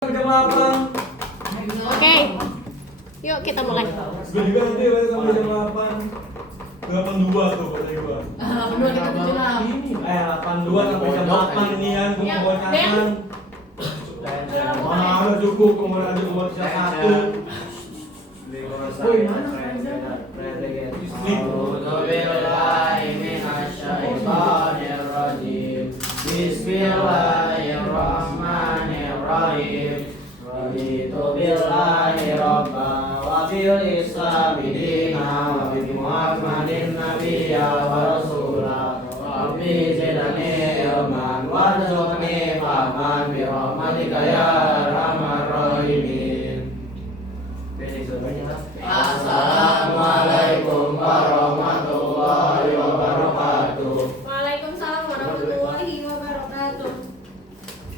Jam 8. Oke, yuk kita mulai. Gue juga nanti sampai jam 8. 82 tuh kata gue. 82 kita 76. 82 sampai jam 8 ini kan gue mau bonyakan. Mana ada cukup, kemudian ada buat satu. Woi, mana Bismillahirrahmanirrahim. Raditu billahi rabba wa bil islami dina wa bi Muhammadin nabiyya wa rasula. Rabbi zidni ilman warzuqni fahman bi rahmatika ya arhamar rahimin. Assalamualaikum warahmatullahi wabarakatuh. Waalaikumsalam warahmatullahi wabarakatuh.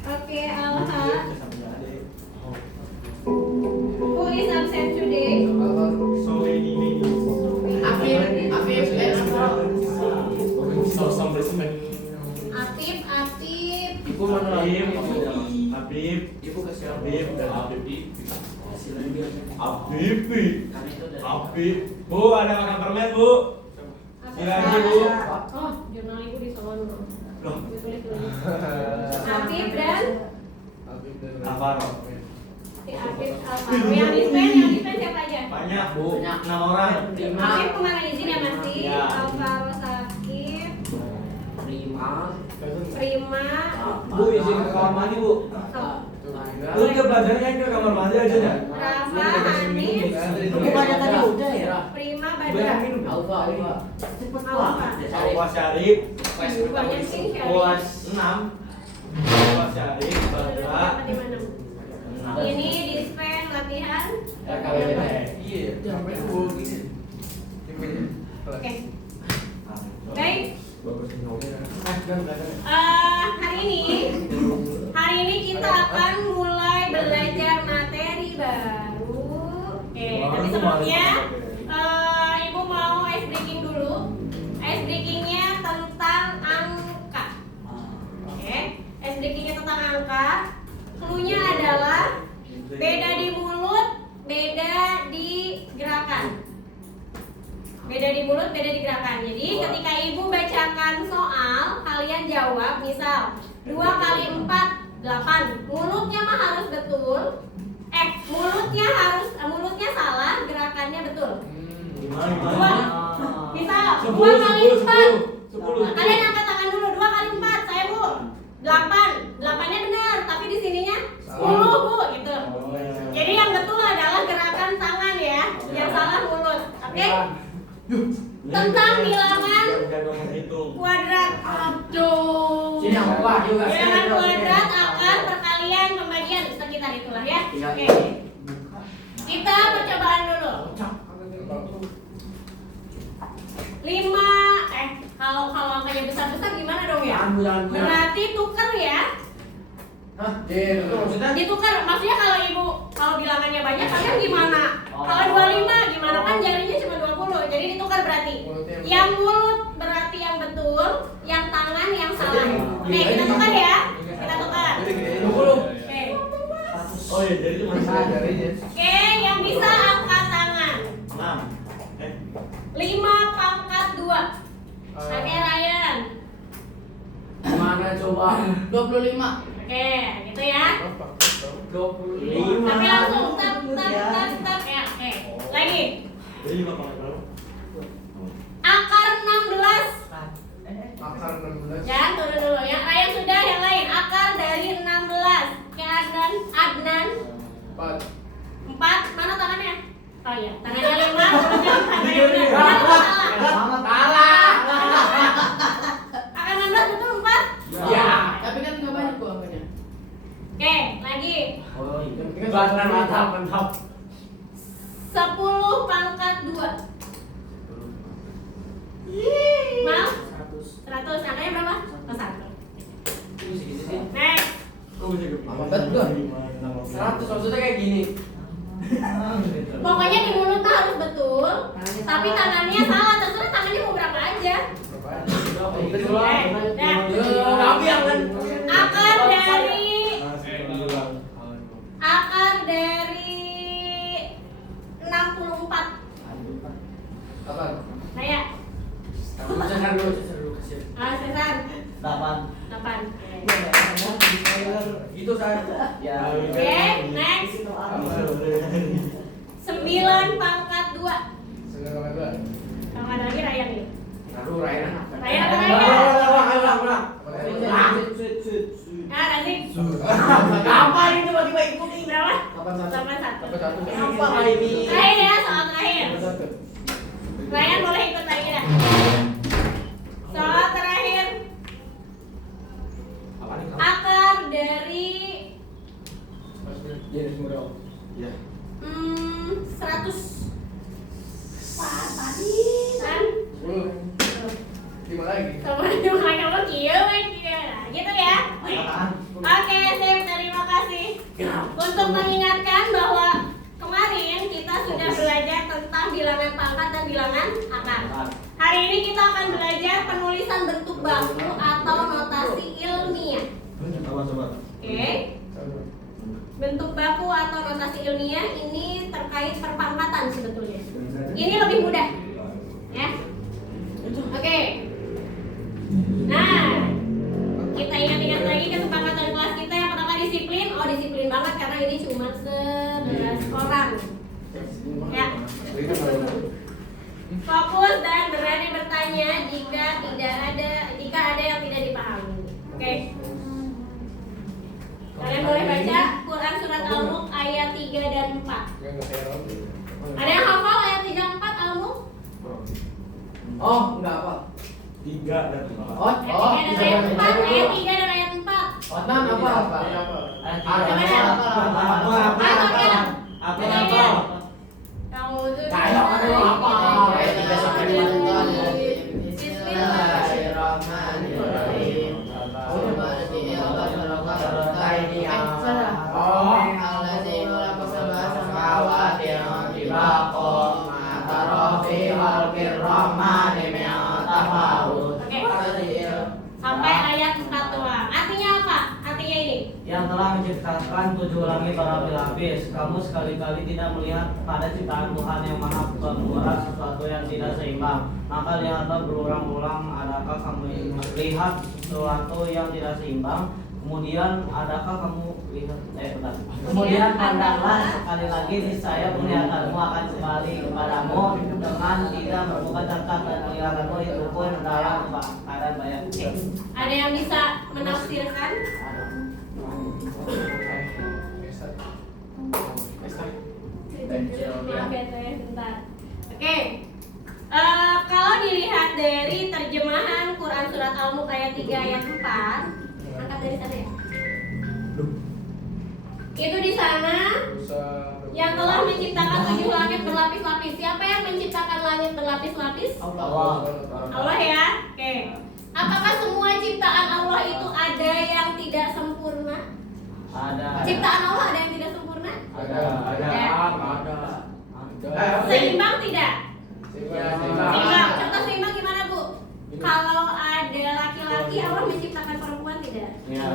Oke, Alha. Who is absent today? So many. Apip. Ibu mana? Habib. Ibu kasih Habib dan Habib. Bu, ada makan permen, Bu. Silakan, Bu. Oh, jurnal ibu di sono dulu. Loh. Ditulis dulu. Apip dan Apa, Rob? si Apip Alfa. Yang dispen siapa aja? Banyak, Bu. 6 orang. Apip kemana izin ya masih? Ya. Alvaro Sakib, Prima. Bu, izin ke kamar mandi, Bu. Bu, dia belajarnya ke kamar mandi aja ya? Rafa, Hanif, Bukannya tadi udah ya? Prima, Badra. Alfa. Alfa. Awas Syarif. Banyak sih, Syarif. Awas 6. Awas Syarif, Badra. Di mana? Ini dispen latihan. Iya, sampai dulu gini. Oke. Baik. Hari ini kita akan mulai belajar materi baru. Oke, tapi sebelumnya Ibu mau ice breaking dulu. Ice breakingnya tentang angka. Oke, ice breakingnya tentang angka. Cluenya adalah beda di mulut, beda di gerakan. Beda di mulut, beda di gerakan. Jadi ketika ibu bacakan soal, kalian jawab. Misal 2 kali 4 8. Mulutnya mah harus betul. Mulutnya salah, gerakannya betul. Dua. Misal 2 kali 4. 10. Kalian angkat tangan dulu. 2 kali 4, saya Bu. 8. 8-nya benar, tapi di sininya 10 Bu, gitu. Jadi yang betul adalah gerakan tangan ya. Yang salah mulut. Oke? Tentang bilangan kuadrat. Aduh. Sini yang kuat juga. Bilangan kuadrat, akar, perkalian, pembagian, sekitar itulah ya. Oke. Kita percobaan dulu. 5. Kalau angkanya besar-besar gimana dong ya? Berarti tuker ya. Ditukar. Maksudnya kalau bilangannya banyak, kalian gimana? Kalau 25 gimana, kan jarinya cuma 20. Jadi ditukar berarti. Yang mulut berarti yang betul, yang tangan yang salah. Oke, kita tukar ya. Kita tukar. Oke. Oh iya, jadi cuma jarinya. Oke, yang bisa angkat tangan. 6. 5 pangkat 2. Oke, Ryan. Mana coba? 25. Oke, gitu ya. 25. Tapi langsung tap ya. Oke. Lagi. Jadi 5 pangkat berapa? Akar 16. Akar 16. Ya, turun dulu ya. Ryan sudah, yang lain. Akar dari 16. Oke, Adnan. 4. 4. Mana tangannya? Oh iya, tangannya 5, mulutnya tangannya benar. Salah. Akar 16 betul 4? Ya, tapi kan enggak banyak kok angkanya. Oke, lagi. Mantap. 10 pangkat 2. Mau? 100. Angkanya berapa? Oh, 1. Next. Apa betul? 100 maksudnya kayak gini. Pokoknya di mulut mah harus betul, tapi tangannya salah. Terserah tangannya mau berapa aja. Tapi yang kan Akar dari Ya. Oke, next. 9 pangkat 2. Pangkat lagi Ryan nih. Aduh, Ryan. Ryan apa Ulang, Ryan? ulang. Nah, Razik. Apa ini tiba-tiba ikutin? Berapa? 81. 81. Apa ini? Terakhir ya, soal terakhir. Ryan boleh ikut lagi dah. Soal terakhir. Apa nih? Akar dari Ya. 100 tadi kan? 5 lagi. Sama juga kamu kieu nah, gitu ya. Oke, sip, terima kasih. Untuk mengingatkan bahwa kemarin kita sudah belajar tentang bilangan pangkat dan bilangan akar. Hari ini kita akan belajar penulisan bentuk baku atau notasi ilmiah. Coba. Oke. Bentuk baku atau notasi ilmiah ini terkait perpangkatan sebetulnya. Ini lebih mudah. Ya. Oke. Nah, kita ingat-ingat lagi kesepakatan kelas kita yang pertama disiplin. Oh, disiplin banget karena ini cuma 11 orang. Ya. Fokus dan berani bertanya jika ada yang tidak dipahami. Oke. Kalian boleh baca Quran surat Al-Mulk ayat 3 dan 4. Ada yang hafal ayat 3 dan 4 Al-Mulk? Oh, enggak apa. 3 dan 4. Ayat 3 dan ayat 4. Ayat 3 dan ayat 4. Onan apa? Apa? Kamu tuh Kayak ada yang apa? Ayat 3 sampai 5. Bismillahirrahmanirrahim. Oke. Sampai ayat 4 doang. Artinya apa? Artinya ini. Yang telah menciptakan 7 langit berlapis-lapis, kamu sekali-kali tidak melihat pada ciptaan Tuhan yang maha pemurah sesuatu yang tidak seimbang. Maka lihatlah berulang-ulang, adakah kamu lihat sesuatu yang tidak seimbang? Kemudian adakah kamu lihat Kemudian pandanglah sekali lagi, niscaya penglihatanmu akan kembali kepadamu dengan tidak membuka cacat, dan penglihatanmu itu pun dalam keadaan banyak. Oke. Ada yang bisa menafsirkan? Maaf ya saya sebentar. Oke. Kalau dilihat dari terjemahan Quran surat Al-Mulk ayat 3 ayat 4, angkat dari sana ya. Itu di sana yang telah menciptakan 7 langit berlapis-lapis. Siapa yang menciptakan langit berlapis-lapis? Allah ya. Oke. Apakah semua ciptaan Allah itu ada yang tidak sempurna? Ada. Ciptaan Allah ada yang tidak sempurna? Ada. Seimbang tidak? Seimbang. Seimbang. Contoh seimbang gimana, Bu? Kalau ada laki-laki, Allah menciptakan perempuan tidak? Ya.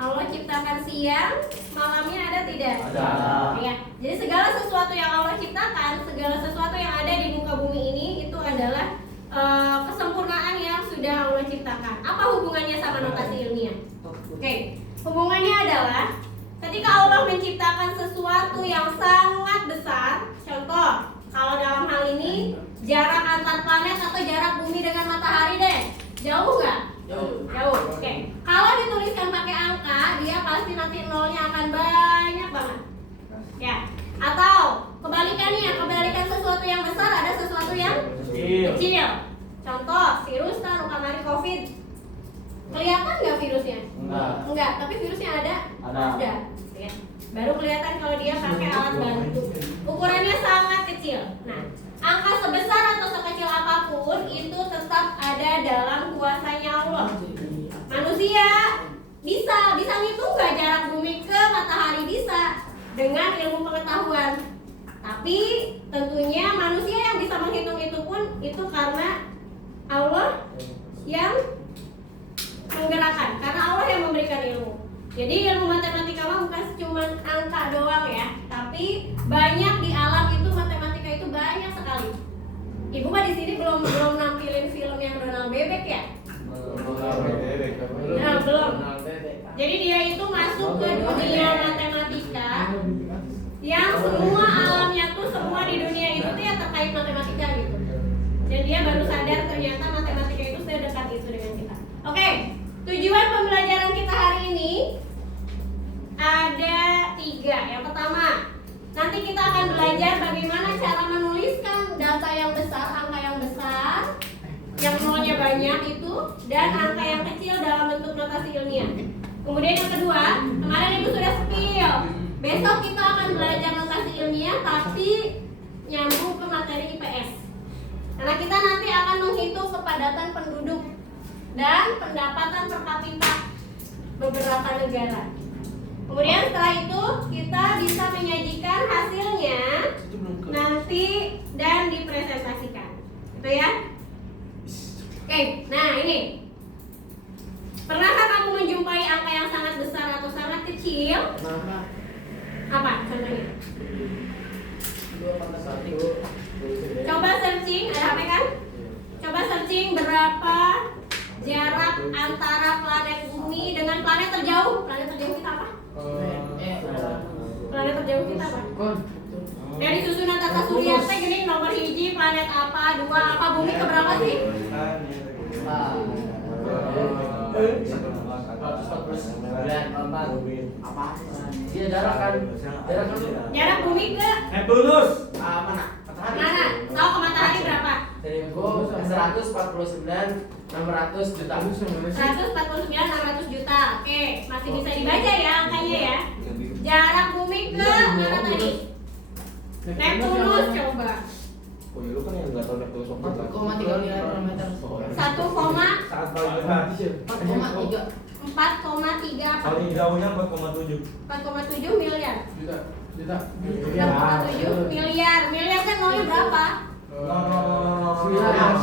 Allah ciptakan siang, malamnya ada tidak? Ada. Ya. Jadi segala sesuatu yang Allah ciptakan, segala sesuatu yang ada di muka bumi ini itu adalah kesempurnaan yang sudah Allah ciptakan. Apa hubungannya sama notasi ilmiah? Oke. Hubungannya adalah ketika Allah menciptakan sesuatu yang sangat besar, contoh, kalau dalam hal ini jarak antar planet atau jarak bumi dengan matahari deh, jauh nggak? Jauh. Oke. Kalau dituliskan pakai angka, dia pasti nanti nolnya akan banyak banget. Ya. Atau kebalikannya, kebalikan sesuatu yang besar ada sesuatu yang kecil. Contoh, virus kan kemarin COVID. Kelihatan nggak virusnya? Enggak, tapi virusnya ada. Ada. Ya. Baru kelihatan kalau dia pakai alat bantu. Ukurannya sangat kecil. Nah, angka sebesar atau sekecil apapun itu tetap ada dalam kuasanya Allah. Manusia bisa ngitung nggak jarak bumi ke matahari, bisa dengan ilmu pengetahuan. Tapi tentunya manusia yang bisa menghitung itu pun itu karena Allah yang menggerakkan, karena Allah yang memberikan ilmu. Jadi ilmu matematika mah bukan cuma angka doang ya, tapi banyak di alam itu matematika itu banyak sekali. Ibu mah di sini belum nampilin film yang Donald Bebek ya? Nah, belum. Jadi dia itu masuk ke dunia matematika yang semua alamnya tuh semua di dunia itu tuh ya terkait matematika gitu. Dan dia baru sadar ternyata matematika itu sedekat itu dengan kita. Oke, tujuan pembelajaran kita hari ini ada 3. Yang pertama, nanti kita akan belajar bagaimana cara menuliskan data yang besar, angka yang besar, yang nolnya banyak itu, dan angka yang kecil dalam bentuk notasi ilmiah. Kemudian yang kedua, kemarin Ibu sudah spill. Besok kita akan belajar notasi ilmiah tapi nyambung ke materi IPS. Karena kita nanti akan menghitung kepadatan penduduk dan pendapatan per kapita beberapa negara. Kemudian setelah itu kita bisa menyajikan hasilnya nanti dan dipresentasikan. Gitu ya. Oke, nah ini. Pernahkah kamu menjumpai angka yang sangat besar atau sangat kecil? Apa contohnya? Coba searching, ada HP kan? Coba searching berapa jarak antara planet bumi dengan planet terjauh. Planet terjauh kita apa? Planet terjauh kita apa? Dari susunan tata surya teh gini nomor 1 planet apa, 2 apa, bumi keberapa sih? Apa? Dia jarak kan? Jarak bumi ke Neptunus. Mana? Matahari. mana? Tahu ke matahari berapa? Dari gua 149.600 juta. 149.600 juta. Oke, masih bisa dibaca ya angkanya ya. Jarak bumi ke mana tadi? Neptunus coba. Oh ya lu kan yang nggak tahu Neptunus waktu 4,3 meter. 1, saat paling dekat. 4,3 Paling jauhnya 4,7. 4,7 miliar. Juta. 4,7 miliar. Miliar kan nolnya berapa? 17.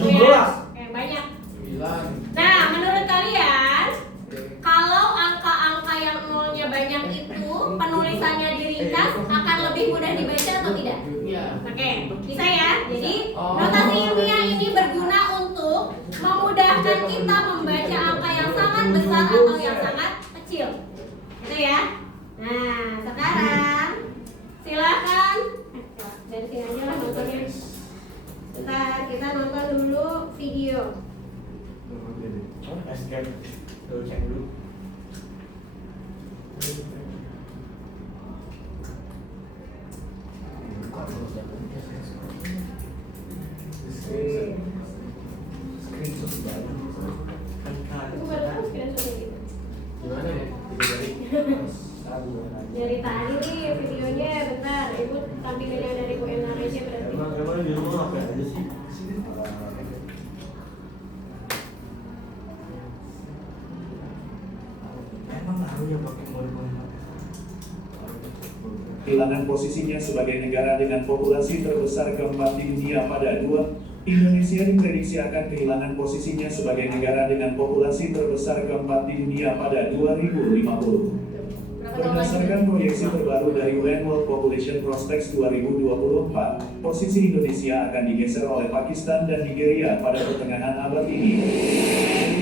Itu ya. Oke, banyak. 9. Nah, menurut kalian kalau angka-angka yang nolnya banyak itu penulisannya diringkas akan lebih mudah dibaca atau tidak? Iya. Oke, bisa ya. Jadi notasi ilmiah ini berguna untuk memudahkan kita membaca angka yang sangat besar atau yang sangat kecil. Gitu ya. Nah, sekarang silakan dari sini aja lah nontonnya. Bentar, kita nonton dulu video. Escape. Tuh cek dulu. Aku baru tahu screenshotnya gitu. Gimana ya? Dari tadi nih videonya, bentar. Ibu tampilin yang dari UN Malaysia berarti. Emang di rumah ngapain aja sih? Emang ngaruhnya pakai model. Kehilangan posisinya sebagai negara dengan populasi terbesar keempat di dunia pada 2. Indonesia diprediksi akan kehilangan posisinya sebagai negara dengan populasi terbesar keempat di dunia pada 2050. Berdasarkan proyeksi terbaru dari UN World Population Prospects 2024, posisi Indonesia akan digeser oleh Pakistan dan Nigeria pada pertengahan abad ini.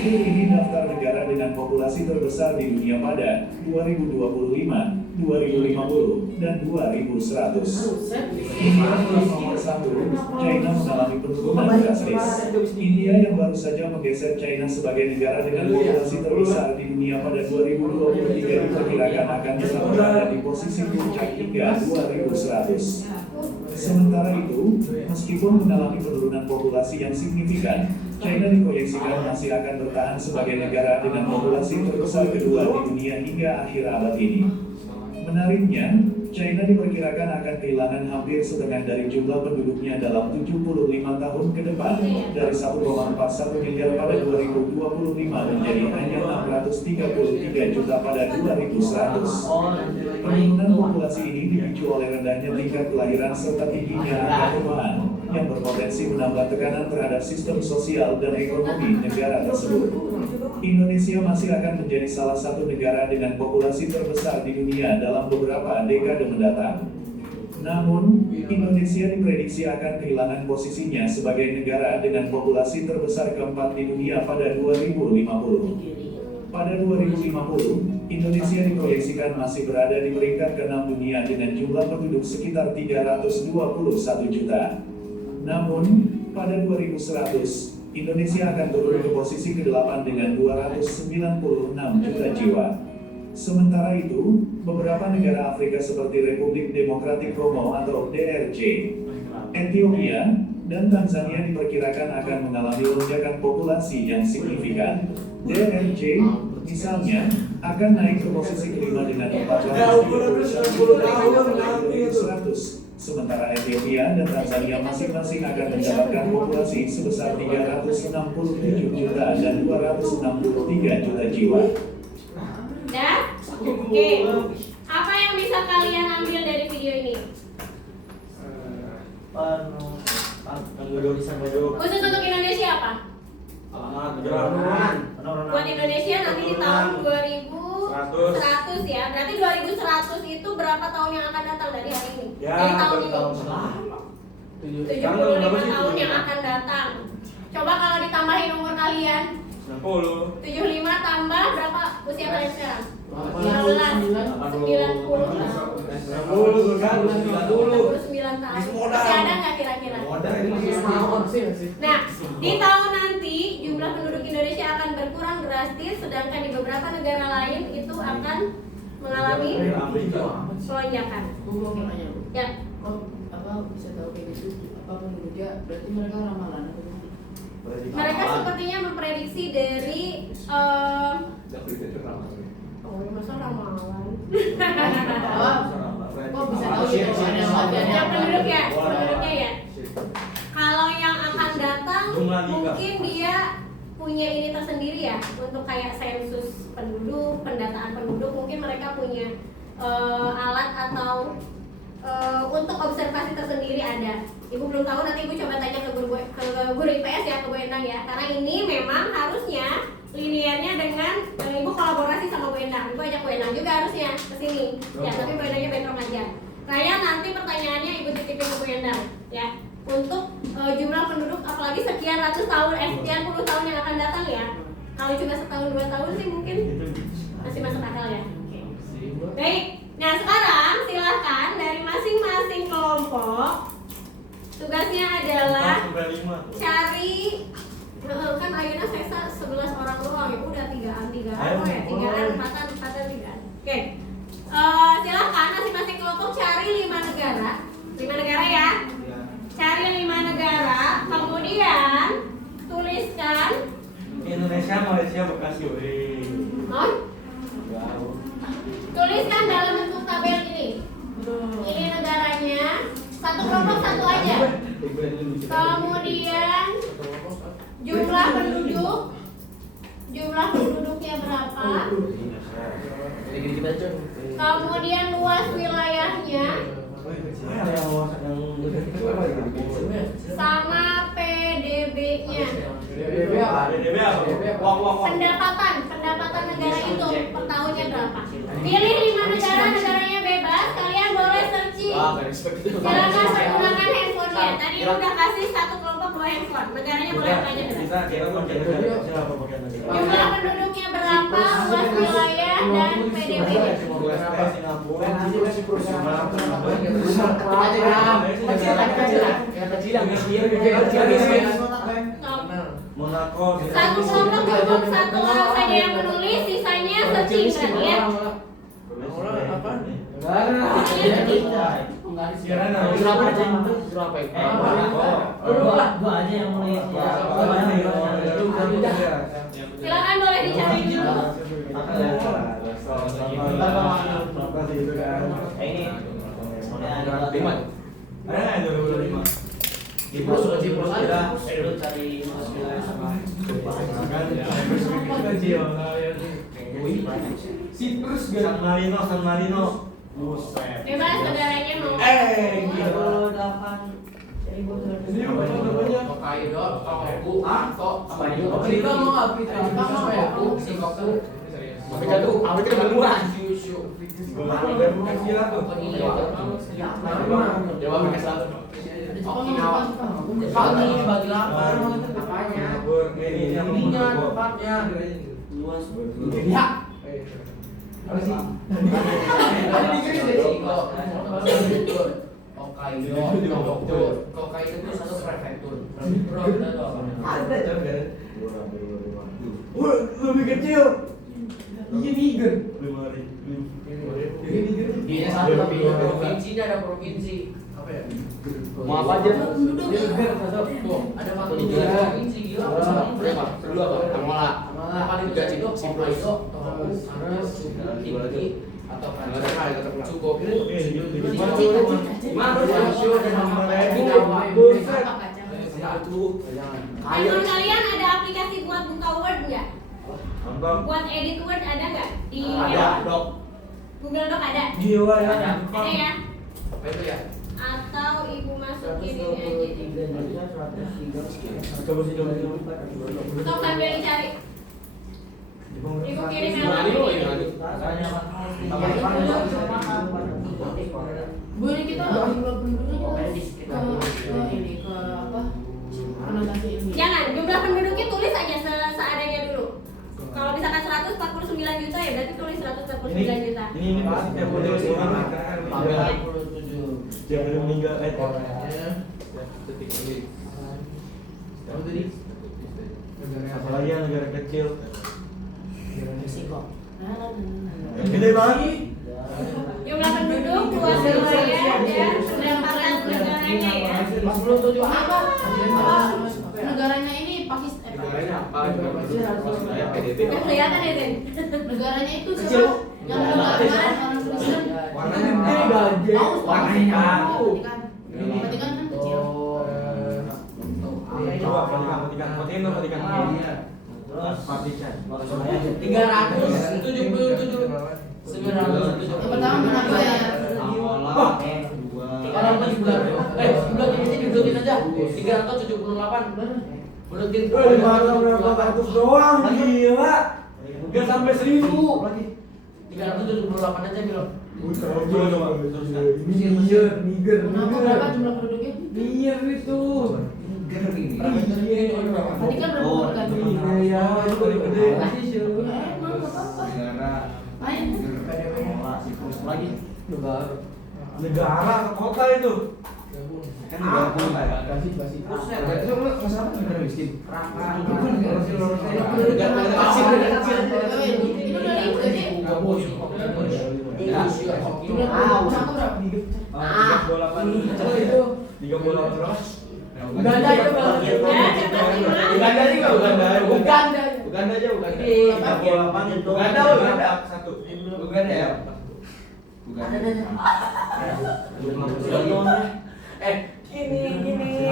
Berikut ini daftar negara dengan populasi terbesar di dunia pada 2025, 2050, dan 2100. India nomor 1, China mengalami penurunan drastis. India yang baru saja menggeser China sebagai negara dengan populasi terbesar di dunia pada 2023 diperkirakan akan tetap berada di posisi puncak hingga 2100. Sementara itu, meskipun mengalami penurunan populasi yang signifikan, China diproyeksikan masih akan bertahan sebagai negara dengan populasi terbesar kedua di dunia hingga akhir abad ini. Menariknya, China diperkirakan akan kehilangan hampir setengah dari jumlah penduduknya dalam 75 tahun ke depan, dari 1,41 miliar pada 2025 menjadi hanya 633 juta pada 2100. Penurunan populasi ini dipicu oleh rendahnya tingkat kelahiran serta tingginya angka perubahan, yang berpotensi menambah tekanan terhadap sistem sosial dan ekonomi negara tersebut. Indonesia masih akan menjadi salah satu negara dengan populasi terbesar di dunia dalam beberapa dekade mendatang. Namun, Indonesia diprediksi akan kehilangan posisinya sebagai negara dengan populasi terbesar keempat di dunia pada 2050. Pada 2050, Indonesia diproyeksikan masih berada di peringkat ke-6 dunia dengan jumlah penduduk sekitar 321 juta. Namun, pada 2100, Indonesia akan turun ke posisi ke-8 dengan 296 juta jiwa. Sementara itu, beberapa negara Afrika seperti Republik Demokratik Kongo atau DRC, Ethiopia, dan Tanzania diperkirakan akan mengalami lonjakan populasi yang signifikan. DRC, misalnya, akan naik ke posisi ke-5 dengan 431 sementara Ethiopia dan Tanzania masing-masing akan mendapatkan populasi sebesar 367 juta dan 263 juta jiwa. Dan, oke, apa yang bisa kalian ambil dari video ini? Khusus untuk Indonesia apa? Buat Indonesia nanti di tahun 2100 ya. Berarti 2100 itu berapa tahun yang akan datang dari hari ini? Dari tahun ini. 75 tahun yang akan datang. Coba kalau ditambahin umur kalian. 75 tambah berapa usia kalian sekarang? 15, 90 tahun. Masih ada nggak kira-kira? Nah, di tahun nanti jumlah penduduk Indonesia akan berkurang drastis, sedangkan di beberapa negara lain itu akan mengalami lonjakan. Ya. Apa bisa tahu kayak gitu? Apa penduduknya? Berarti mereka ramalan atau gimana? Mereka sepertinya memprediksi dari masa ramalan. Kok bisa tahu gitu? Yang penduduknya ya. Kalau yang akan datang mungkin dia punya ini tersendiri ya, untuk kayak sensus penduduk, pendataan penduduk, mungkin mereka punya alat atau untuk observasi tersendiri ada. Ibu belum tahu, nanti ibu coba tanya ke guru IPS ya, ke Bu Endang ya. Karena ini memang harusnya liniernya dengan ibu kolaborasi sama Bu Endang. Ibu ajak Bu Endang juga harusnya ke sini. Ya, tapi Bu Endangnya bentrok aja. Kayak nanti pertanyaannya ibu titipin ke Bu Endang ya. Untuk jumlah penduduk apalagi sekian ratus tahun, sekian puluh tahun yang akan datang ya. Kalau cuma setahun 2 tahun sih mungkin masih masuk akal ya. Baik. Nah, sekarang silahkan dari masing-masing kelompok tugasnya adalah cari kan Ayuna Sesa 11 orang doang ya, udah 3an ya, 3an, 4an. Oke. Silahkan masing-masing kelompok cari 5 negara ya. Cari 5 negara, kemudian tuliskan Indonesia, Malaysia, Bekasi, tuliskan dalam bentuk tabel ini. Ini negaranya, satu kelompok satu aja. Kemudian jumlah penduduknya berapa? Kemudian luas wilayahnya sama PDB-nya. Pendapatan negara itu per tahunnya berapa? Pilih 5 negara, negaranya bebas. Kalian boleh searching. Silakan menggunakan handphonenya. Tadi udah kasih satu kelompok 2 handphone. Negaranya boleh apa aja bebas. Jumlah penduduknya berapa, luas wilayah dan PDB-nya. Satu kelompok cukup, satu orang saja yang menulis, sisanya searching kan ya. Silakan boleh dicari dulu. Ciprus aja. Lu cari Siprus San Marino. Buset. Bebas negaranya mau. gitu. 8 Dibagi 8. Apanya? Ininya tempatnya. luas. Ya. Apa sih? Hokkaido itu satu prefektur. Ada coba. Lebih kecil. Iya Niger. 5.000. Dia satu tapi provinsinya ada provinsi. Apa ya? Mau apa aja? Tuh, ada 47 provinsi gila. Berapa? Dua apa? Angola. Yang paling besar itu Hokkaido, Tohoku, Kinki, atau Chugoku, Honshu, dan Okinawa. Handphone kalian ada aplikasi buat buka Word nggak? Buat edit Word ada nggak? Di Ada, Dok. Google Doc ada? Gila ya. Ada ya? Apa itu ya? Atau ibu masukin ini aja. Coba sih coba. Stop sambil dicari. Ibu kirim yang Bu, ini kita jumlah penduduknya ke ini ke apa? Konotasi ini. Jangan, jumlah penduduknya tulis aja seadanya dulu. Kalau misalkan 149 juta ya berarti tulis 149 juta. Ini pasti tiap orang orang kan. Yang belum meninggal apalagi yang negara kecil. Meksiko. Gede banget. Jumlah penduduk, luas wilayah dan pendapatan negaranya ya. Apa? Negaranya ini Pakistan. Nggak kelihatan ya Zen? Negaranya itu siapa? Yang negara Warnanya gede. Warnanya Vatikan kan kecil. Coba Vatikan. Terus Vatikan. 377 Yang pertama kenapa ya? Angola, Orang tuh bulan ini dibuletin aja 378 buletin 500 doang, gila. Gak sampai 1000 lagi. 378 aja bilang. Niger. Kenapa berapa jumlah penduduknya? Niger itu. Vatikan berapa kan? Ya, itu paling gede. Emang nggak apa-apa. Main. Lagi negara ke kota itu. Kan negara kota ya. Itu masalah negara miskin. Ini udah ribu aja. Uganda itu Bang. Uganda juga, Uganda. Uganda aja Uganda. 38 Uganda satu. Uganda ya. Gini.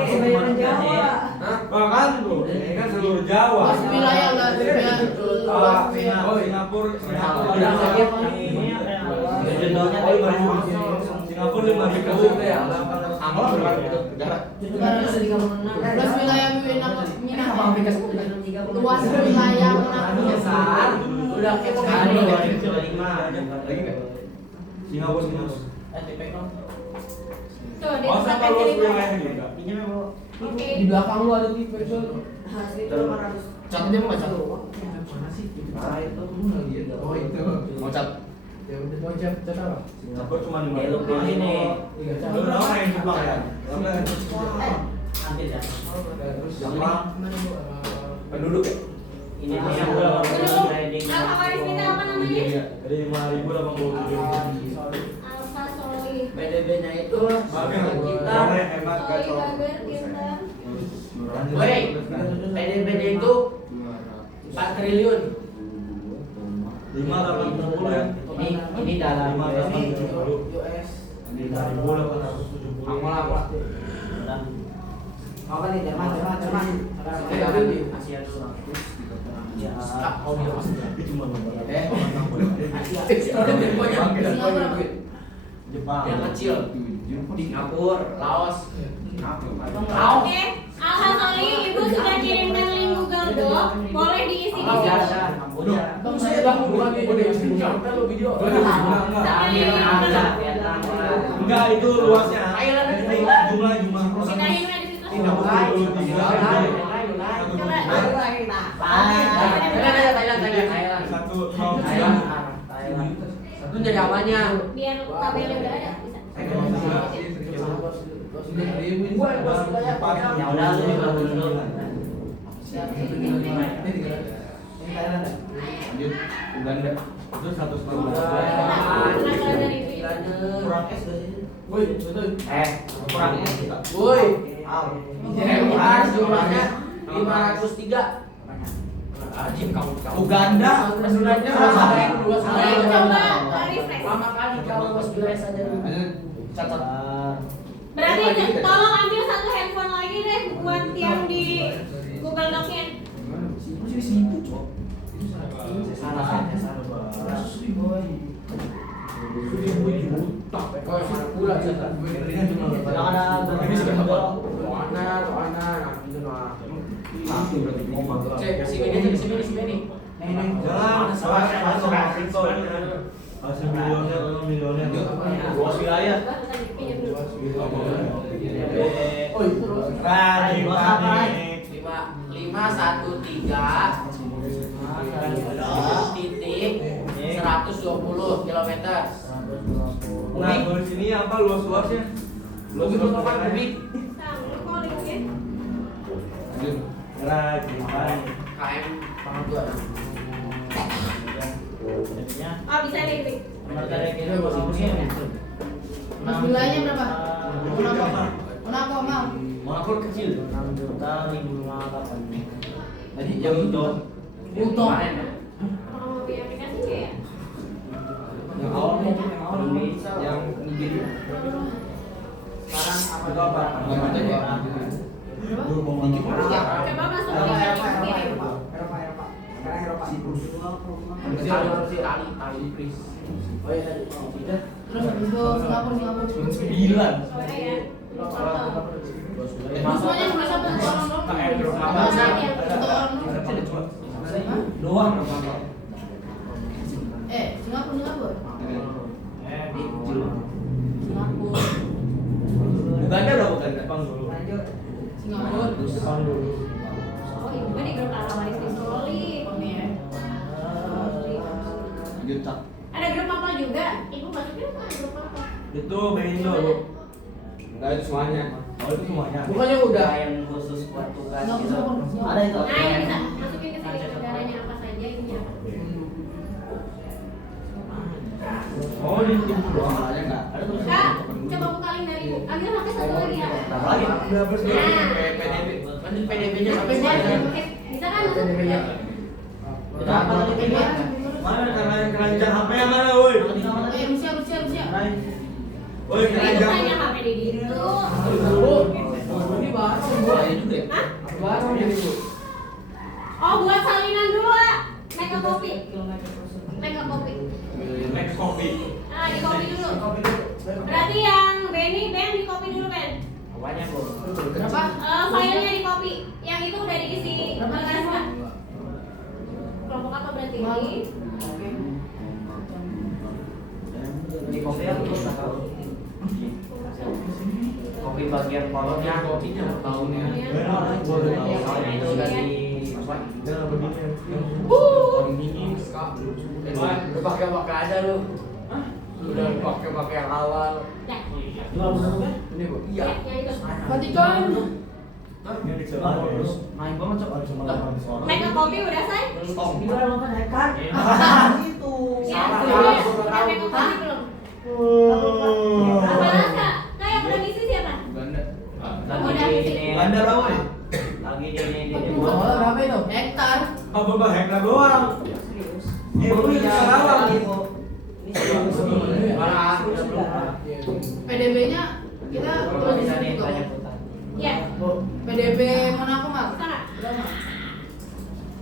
Sebagian Jawa. Bahkan tuh, ini kan seluruh Jawa. Pas wilayah udah Singapura. Jendolnya tadi berapa? Singapura 5.000. Angola berapa negara? Plus wilayah Minang. Luas wilayah Besar. Udah kayak Sekali sekali. 25. Lagi nggak? Singapura. TP kok. Tuh, di Oh, sama luas wilayah juga. Pinjam ya, Bu. Oke. Di belakang lu ada tipe itu. Catnya mau cat. Ah, itu. Oh itu. Mau cat. Ya udah mau cat apa? Singapura cuma Belok ke sini. Lu tahu main Jepang ya? Hampir ya. Jepang. Penduduk ya? Ini dia pulau Alfavaris kita apa namanya? Dari 5.087. Alfa Soli. PDB-nya itu Bager. kita. Hemat Soli kacau. Bager Pintar. Woi, PDB-nya itu 4 triliun. 580 ya. Ini dalam 580. US. 5.870. Angola. Apa nih Jerman? Asia dulu. Ya. Tapi cuma Jepang. Yang kecil. Singapura, Laos. Oke, Alfa Soli ibu sudah kirimkan link Google Doc. Boleh diisi di sini. Bang saya bangun bukan video. Enggak, itu luasnya. Thailand Jumlah Pindahin aja di situ. 33. Coba. Thailand. Satu Satu jadi amannya. Biar tabelnya udah ada bisa. Ya udah lu juga dulu. Lanjut Uganda. Itu 119. Kenapa dari itu? Kurang es gak sih? Woi, betul. Kurang es kita. Woi. Au. Harus jumlahnya 503. Ajim kamu. Uganda. Sebenarnya Ayo coba refresh. lama kali kamu harus beres aja dulu. Catat. Berarti tolong ambil satu handphone lagi deh buat yang di Google Docs-nya. Salah. Kau yang mana pula catat? Ini sudah apa? Mana, itu mah. Cek, sini aja, sini. Jangan, Masih milioner. Luas wilayah. Rani. 513.120 kilometer. Nah, kalau sini apa luas-luasnya? Luas itu apa kubik? Sama callingnya. Rani. KM pangkat 2. Jadinya Oh bisa nih, Rik. nomor tarik itu posisinya. Mas wilayahnya berapa? Monaco mau. Monaco kecil. 6.508. Tadi yang itu. Utuh. Oh, yang aplikasi ya? Yang awal yang Nigeria. Sekarang Itu apa? Nggak baca ya? Coba masuk ke aplikasi ya. Tali, please. Oh iya tadi. Terus habis itu Singapura. 9. Soalnya ya. Semuanya bisa satu orang dong. Doang. Singapura. Uganda udah bukan Jepang dulu. Singapura. Jepang dulu. Oh, itu kan di grup Alawaris di Soli. Nih ya. Lanjut Cak. Ada grup apa juga? Ibu masukin apa grup apa? Itu Beindo. Enggak itu semuanya. Oh itu semuanya. Bukannya udah. yang khusus buat tugas Nggak gitu. bisa. Ada itu. Nah, ini bisa masukin ke sini negaranya apa saja ini apa? Oh di tim doang aja enggak. Ada tuh. Kak, coba buka link dari Ibu. Ambil HP satu lagi ya. Berapa lagi? Udah Nah. PDB. Lanjut PDB-nya sampai Bisa, sini. oke. Bisa kan masuk? Kita apa lagi ini? Mana keranjang HP yang mana, woi? Rusia. Woi, Itu keranjang. hanya HP di itu. Ini baru gua juga ya. Hah? Baru ini Bu. Oh, buat salinan dulu, Kak. Make up kopi. Next kopi. Nah, di kopi dulu. Berarti yang Benny, Ben di kopi dulu, Ben. Apanya, Bu? Berapa? Filenya di kopi. Yang itu udah diisi beras, Kak. Kelompok apa berarti ini? Di kopi aku bisa tahu. Kopi bagian kolonnya. Kopinya tahunnya. Soalnya itu udah di apa? Udah pakai aja lu. Udah pakai yang awal. Nah, Jual bener Ini Bu. ya, yang itu. Vatikan. main banget cok. Make up kopi udah, Say? Gila lo kan hacker. Itu. Ya, Salah, sudah. salah. Udah make up kopi belum? Apa rasa? Kak, yang udah ngisi siapa? Lagi di ini. Bandar apa, woi? Lagi di ini Oh, berapa itu? Hektar. Apa hektar doang? Iya, Bu, di Sarawak. Mana? PDB-nya kita terus Bisa di nih situ. tanya putar. Iya. PDB Monaco mal. Sana. Berapa?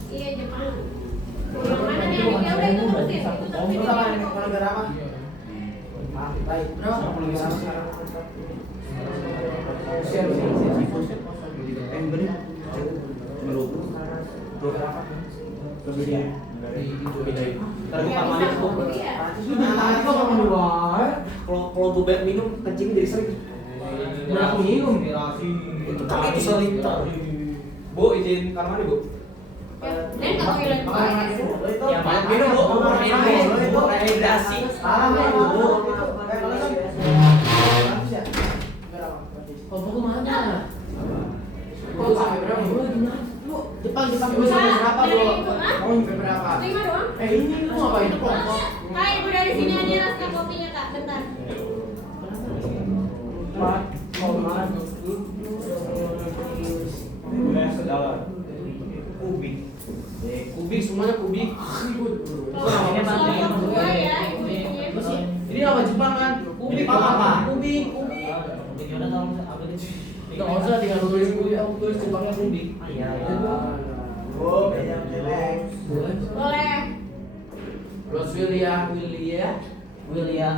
Iya, Jepang. Yang mana nih? Ya udah itu terusin. Itu terusin. Kalau berapa? Baik. Berapa? Kalau gue banyak minum kencing jadi sering. Udah aku minum. Itu seliter. Bu, izin kamar mandi, Bu. Dan ke toilet. Ya, banyak minum, Bu. Minum, Bu. Rehidrasi. Oh, buku mana? Kok sampai berapa, Bu? Jepang Bisa, berapa, dari Bu? itu, ah? Mau nyampe berapa? 5 doang. Ini lu ngapain kelompok? Kak, ibu dari sini aja rasa kopinya kak, bentar. Wilayah sedalam. Kubik. Kubik semuanya kubik. Kalau Ini mati. kelompok dua ya, ibu-ibunya. Ini nama Jepang kan? Kubik apa? Kubik. Ya udah tolong apa ini? Enggak usah tinggal tulis kubik, aku tulis Jepangnya kubik. Iya. Oh, banyak jelek. Boleh. Los Wilayah Wilayah.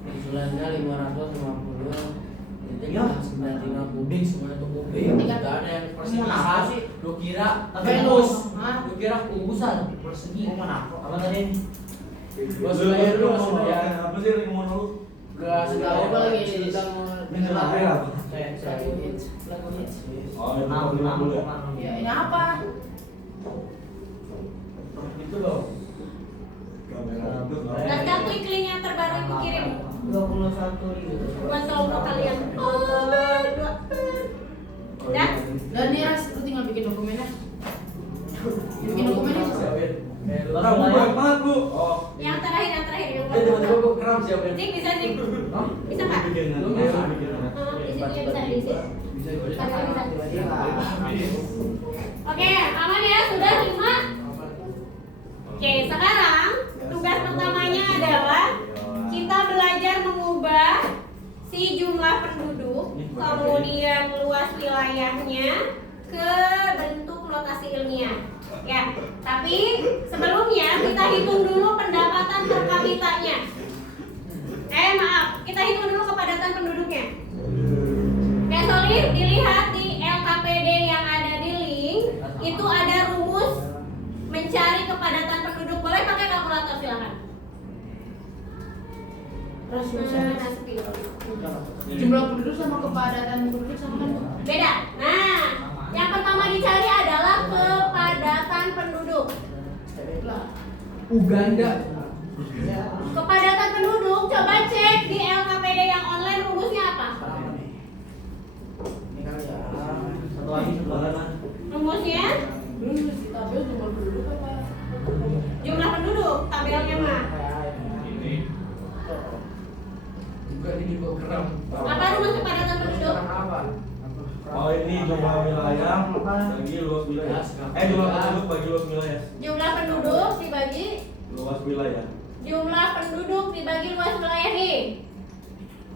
Usulannya 550. Ya. 95 kubik semuanya tuh kubik. Tiga. Enggak ada yang persegi. Mau Apa nafas. sih? Lu kira Venus. Hah? Lu kira kubusan persegi. Mau mana? Apa tadi? Los Wilayah dulu, Los Wilayah. Apa sih yang mau lu? Gak segala apa lagi kita mau Minum air apa? Oh, itu Enam, dulu enam, dulu ya. enam. Ya, ini apa? Itu loh. Kamera itu. Nanti aku link yang terbaru ibu kirim 21.000. buat kelompok kalian. Oh, berdua. Udah? Dan nih Ras, lu tinggal bikin dokumennya. Bikin dokumennya. Kamu banyak banget, Bu. Oh. Yang terakhir yang Eh, tiba-tiba gue kram siapa Cik, bisa Cik? Hah? Bisa nggak? Bikin Lu nanti. bisa? Bikin nanti. Di sini ya bisa diisi. Bisa gue Oke, aman ya, sudah 5. Oke, sekarang tugas pertamanya adalah kita belajar mengubah si jumlah penduduk, kemudian luas wilayahnya ke bentuk notasi ilmiah. Ya, tapi sebelumnya kita hitung dulu pendapatan per kapitanya. Maaf, kita hitung dulu kepadatan penduduknya. Oke, Solih, dilihat di LKPD yang ada di link, itu ada rumus mencari kepadatan penduduk. Boleh pakai kalkulator silakan. Jumlah penduduk sama kepadatan penduduk sama kan? Beda. Nah, yang pertama dicari adalah kepadatan penduduk. Uganda. Kepadatan penduduk, coba cek di LKPD yang online rumusnya apa? Satu lagi sebelah kanan. Rumusnya Tabel jumlah penduduk apa? jumlah penduduk, tabelnya mah. Juga ini gue kram. Apa rumus kepadatan penduduk? Apa? Oh, ini jumlah wilayah bagi luas wilayah. Jumlah penduduk bagi luas wilayah. Jumlah penduduk dibagi Luas wilayah. jumlah penduduk dibagi luas wilayah nih.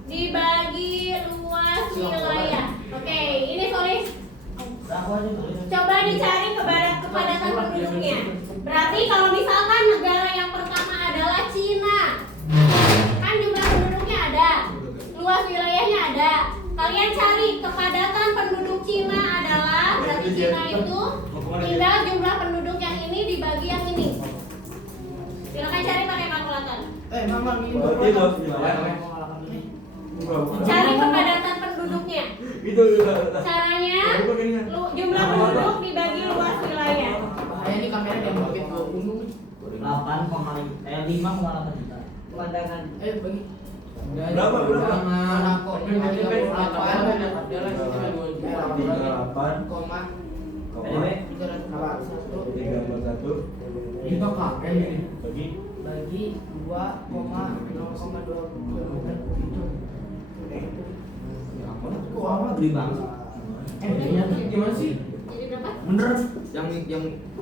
Dibagi luas wilayah. Oke, ini Solis. Aku aja tulis. Coba dicari kepadatan penduduknya. Berarti kalau misalkan negara yang pertama adalah Cina, kan jumlah penduduknya ada, luas wilayahnya ada. Kalian cari kepadatan penduduk Cina adalah, berarti Cina itu tinggal jumlah penduduk yang ini dibagi yang ini. Silakan cari pakai kalkulator. Mama minum. Berarti luas wilayah. Cari kepadatan penduduknya. Itu udah. Caranya jumlah penduduk dibagi luas wilayah. Bahaya nih kamera dia mau fit 20. 5,8 juta. Pemandangan. Bagi. Berapa? Jangan kok. Kita KM ini. Bagi 2,0,2 Kok apa gede banget? Gimana sih? Jadi berapa? Bener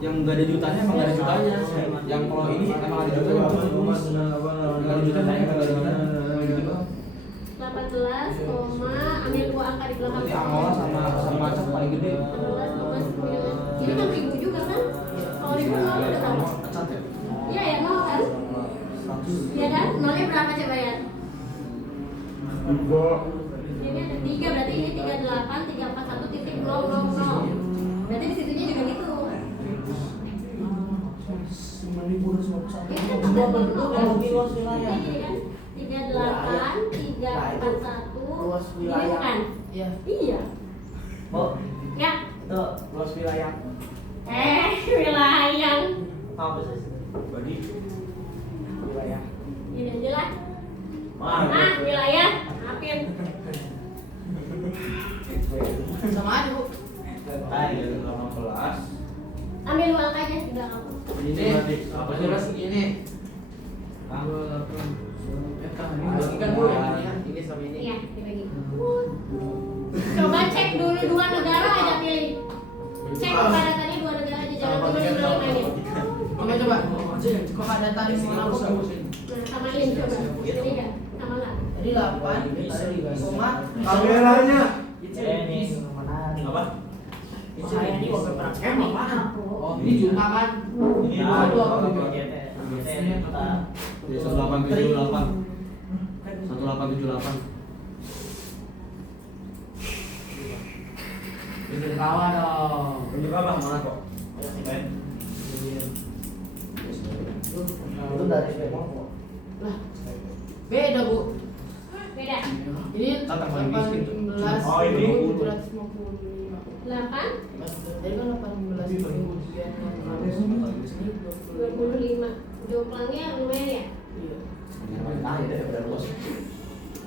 yang nggak ada jutanya emang nggak ada jutanya. Yang kalau ini emang ada jutanya. Nggak ada jutanya nggak ada jutanya. 18, ambil 2 angka di belakang. Nanti Angola sama Macet paling gede. 18,9. Ini kan ribu juga kan? Kalau ribu nol udah tahu. Macet ya? Iya ya, nol kan? Iya kan? Nolnya berapa coba ya? Ini ada 3, berarti ini 38, 341 titik 000. Berarti di situnya juga gitu. Ini kan Kalau di luas wilayah. Iya kan? 38, 341. luas Ini bukan? Iya. Iya. Oh, Ya. itu luas wilayah. Wilayah. Apa sih? Bagi. Wilayah. Ini aja lah. Mana? Wilayah. Maafin. Sama aja bu. Baik, 18. Ambil uang aja sudah kamu. Ini berarti apa sih? Jelas ini. Bagi kan bu yang ini sama ini. Iya, dibagi. Coba cek dulu 2 negara aja pilih. Cek kepadatannya 2 negara aja, jangan dulu ini. Coba. Kok ada tadi semua aku? Nah, samain coba. Ini enggak? Sama enggak? Jadi 8, koma. Kameranya. Ini menarik. Apa? Ini wallpaper apaan? Oh, ini juta kan? Ini Ah, dua. Ini kita 1878. 1878. Bikin tawa dong. Unjuk apa? Mana kok? itu dari Bemo. Lah, beda bu. Beda. Ini Kata paling miskin. 18.755. Oh, ini. 8 Jadi kan 18.000 sekian kan. Ini 25. Jumlahnya lumayan ya? Iya. Nah, ya daripada luas.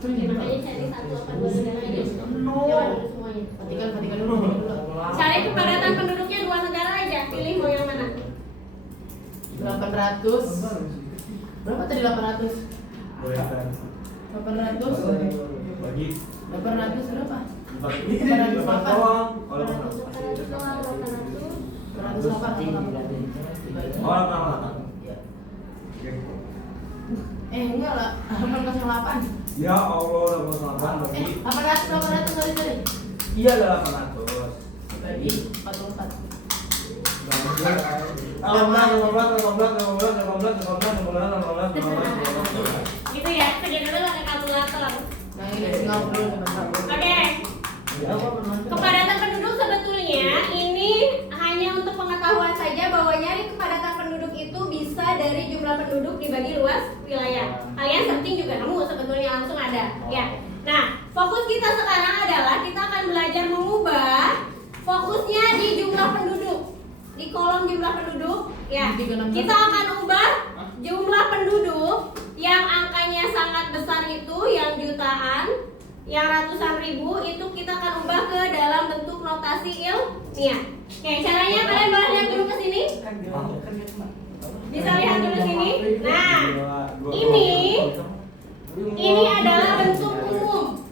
Ya, makanya cari 182 negara aja. Jangan dulu semuanya. Patikan dulu. Cari kepadatan penduduknya 2 negara aja. Pilih mau yang mana? 800. Berapa tadi 800? 800. Bagi. 800 berapa? Ini dapat doang. Kalau 800 doang, 800. 808. Oh, apa? Iya. Enggak lah. 808. Ya Allah, 88 bagi. 800 sorry. Iya, 800. Bagi 44. 15. Gitu ya, kerja dulu pakai kalkulator. Nah ini Singapura dengan satu. Oke. Kepadatan penduduk sebetulnya ini hanya untuk pengetahuan saja bahwa nyari kepadatan penduduk itu bisa dari jumlah penduduk dibagi luas wilayah. Kalian searching juga nemu sebetulnya langsung ada. Ya. Nah, fokus kita sekarang adalah kita akan belajar mengubah fokusnya di jumlah penduduk. Di kolom jumlah penduduk, ya. Kita akan ubah jumlah penduduk yang angkanya sangat besar itu, yang jutaan, yang ratusan ribu, itu kita akan ubah ke dalam bentuk notasi ilmiah. Oke, caranya kalian boleh lihat dulu ke sini. Bisa lihat dulu sini. Nah, ini adalah bentuk umum.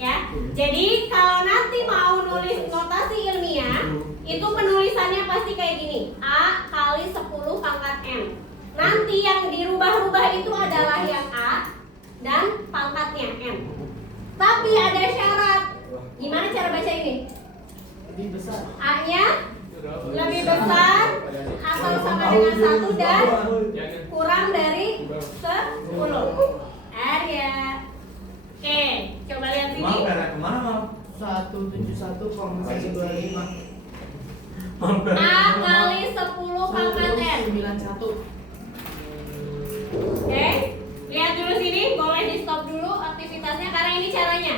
Ya. Jadi kalau nanti mau nulis notasi ilmiah, itu penulisannya pasti kayak gini. A kali 10 pangkat M. Nanti yang dirubah-rubah itu adalah yang A dan pangkatnya M. Tapi ada syarat. Gimana cara baca ini? Lebih besar. A-nya lebih besar atau sama dengan 1 dan kurang dari 10. Arya. Oke, coba lihat sini. Mau perak kemana mau? 171,125. A kali 10 pangkat M. 91. Oke, lihat dulu sini, boleh di stop dulu aktivitasnya karena ini caranya.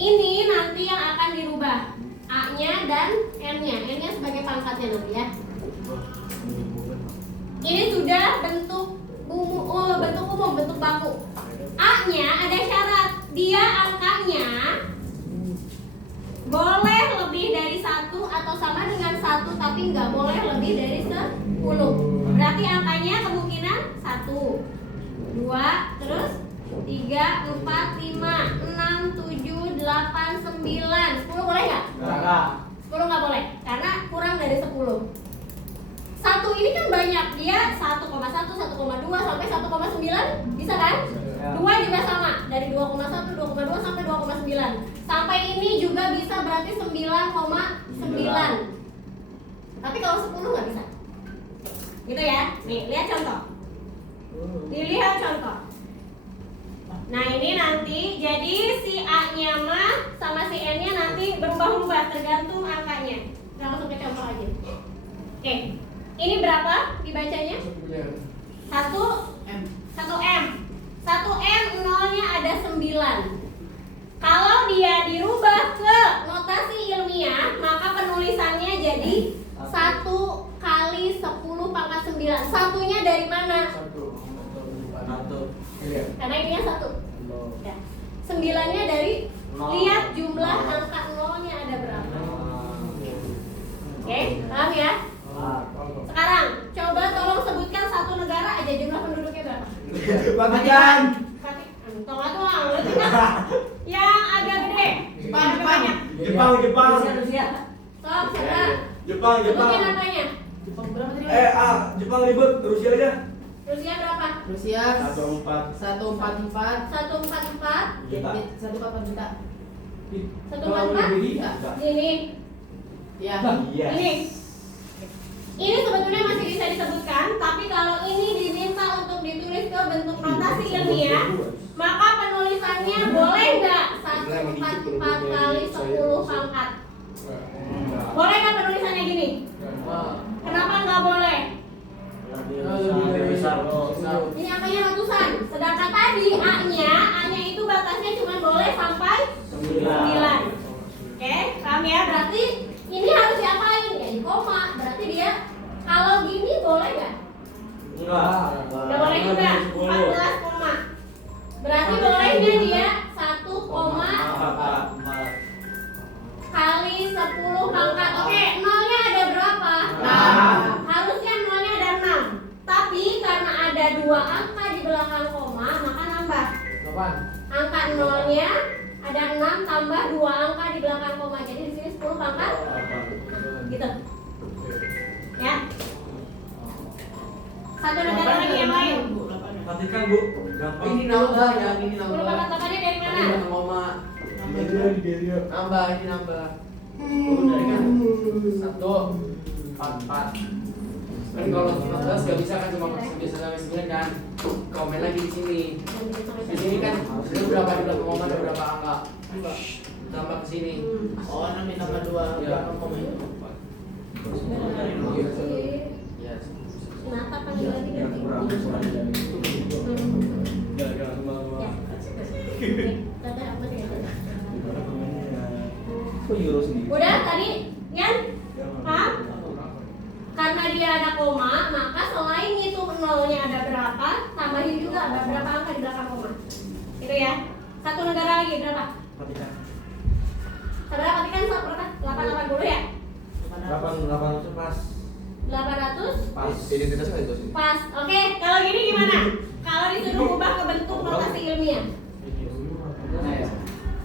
Ini nanti yang akan dirubah A-nya dan M-nya. M-nya sebagai pangkatnya nanti ya. Ini sudah bentuk umum, bentuk baku. A-nya ada syarat, dia angkanya boleh lebih dari 1 atau sama dengan 1, tapi nggak boleh lebih dari 10. Berarti angkanya kemungkinan 1, 2, terus 3, 4, 5, 6, 7, 8, 9, 10 boleh nggak? Enggak. 10 nggak boleh, karena kurang dari 10. 1 ini kan banyak, dia 1,1, 1,2 sampai 1,9 bisa kan? 2 juga sama, dari 2,1, 2,2 sampai 2,9. Sampai ini juga bisa berarti 9,9. Tapi kalau 10 nggak bisa. Gitu ya. Nih, lihat contoh. Dilihat contoh. Nah, ini nanti jadi si A-nya mah sama si N-nya nanti berubah-ubah tergantung angkanya. Kita langsung ke contoh aja. Oke. Ini berapa dibacanya? 1M. 1M 0-nya ada 9. Kalau dia dirubah ke notasi ilmiah, maka 9. Satunya dari mana? Satu. Karena ini yang 1. Ya. 9-nya dari lihat jumlah angka nolnya ada berapa. Oke, paham ya? Sekarang coba tolong sebutkan satu negara aja jumlah penduduknya berapa. Vatikan. Tolong berarti kan yang agak gede. Agak banyak. Jepang. Stop, siapa? Jepang. Sebutin angkanya. Jepang berapa tadi? Jepang ribet, Rusia aja. Rusia berapa? Rusia 14. 144 144. Juta. 144 juta. 144. Ini. Ya. Yes. Ini sebetulnya masih bisa disebutkan, tapi kalau ini diminta untuk ditulis ke bentuk notasi ilmiah, maka penulisannya boleh nggak 144 kali 10 pangkat? Boleh nggak penulisannya gini? Kenapa nggak boleh? Ini angkanya ratusan, sedangkan tadi A-nya itu batasnya cuma boleh sampai 9. Oke, paham ya? Berarti ini harus diapain? Ya di koma. Berarti dia kalau gini boleh nggak? Nggak boleh juga. 14 koma. Berarti bolehnya dia 1 koma kali 10 pangkat. Oke, nolnya ada berapa? 6. Harusnya nolnya ada 6. Tapi karena ada 2 angka di belakang koma, maka nambah. Angka nolnya ada 6 tambah 2 angka di belakang koma. Jadi di sini 10 pangkat. Gitu. Ya. Satu negara lagi yang lain. Vatikan, Bu. Gampang. Ini nambah ya, ini 10 nambah. pangkat tambahannya dari mana? Ini koma. Nambah, ini nambah. Dari kan 1 4. Kan kalau 14 nggak bisa kan cuma biasa sampai 9 kan. Komen lagi di sini. Di sini kan ada berapa di belakang koma, ada berapa angka. Tambah ke sini. Oh, nanti tambah 2 Ya. koma itu. Ya. Kenapa panggilan ini? Kok euro sendiri? Udah tadi, Yan? Paham? Karena dia ada koma, maka selain ngitung nolnya ada berapa, tambahin juga ada berapa angka di belakang koma. Gitu ya. Satu negara lagi berapa? Vatikan. Saudara Vatikan berapa? 880 ya? 800 pas. 800 Pas identitasnya itu sih. pas. Oke, kalau gini gimana? Kalau disuruh ubah ke bentuk notasi ilmiah,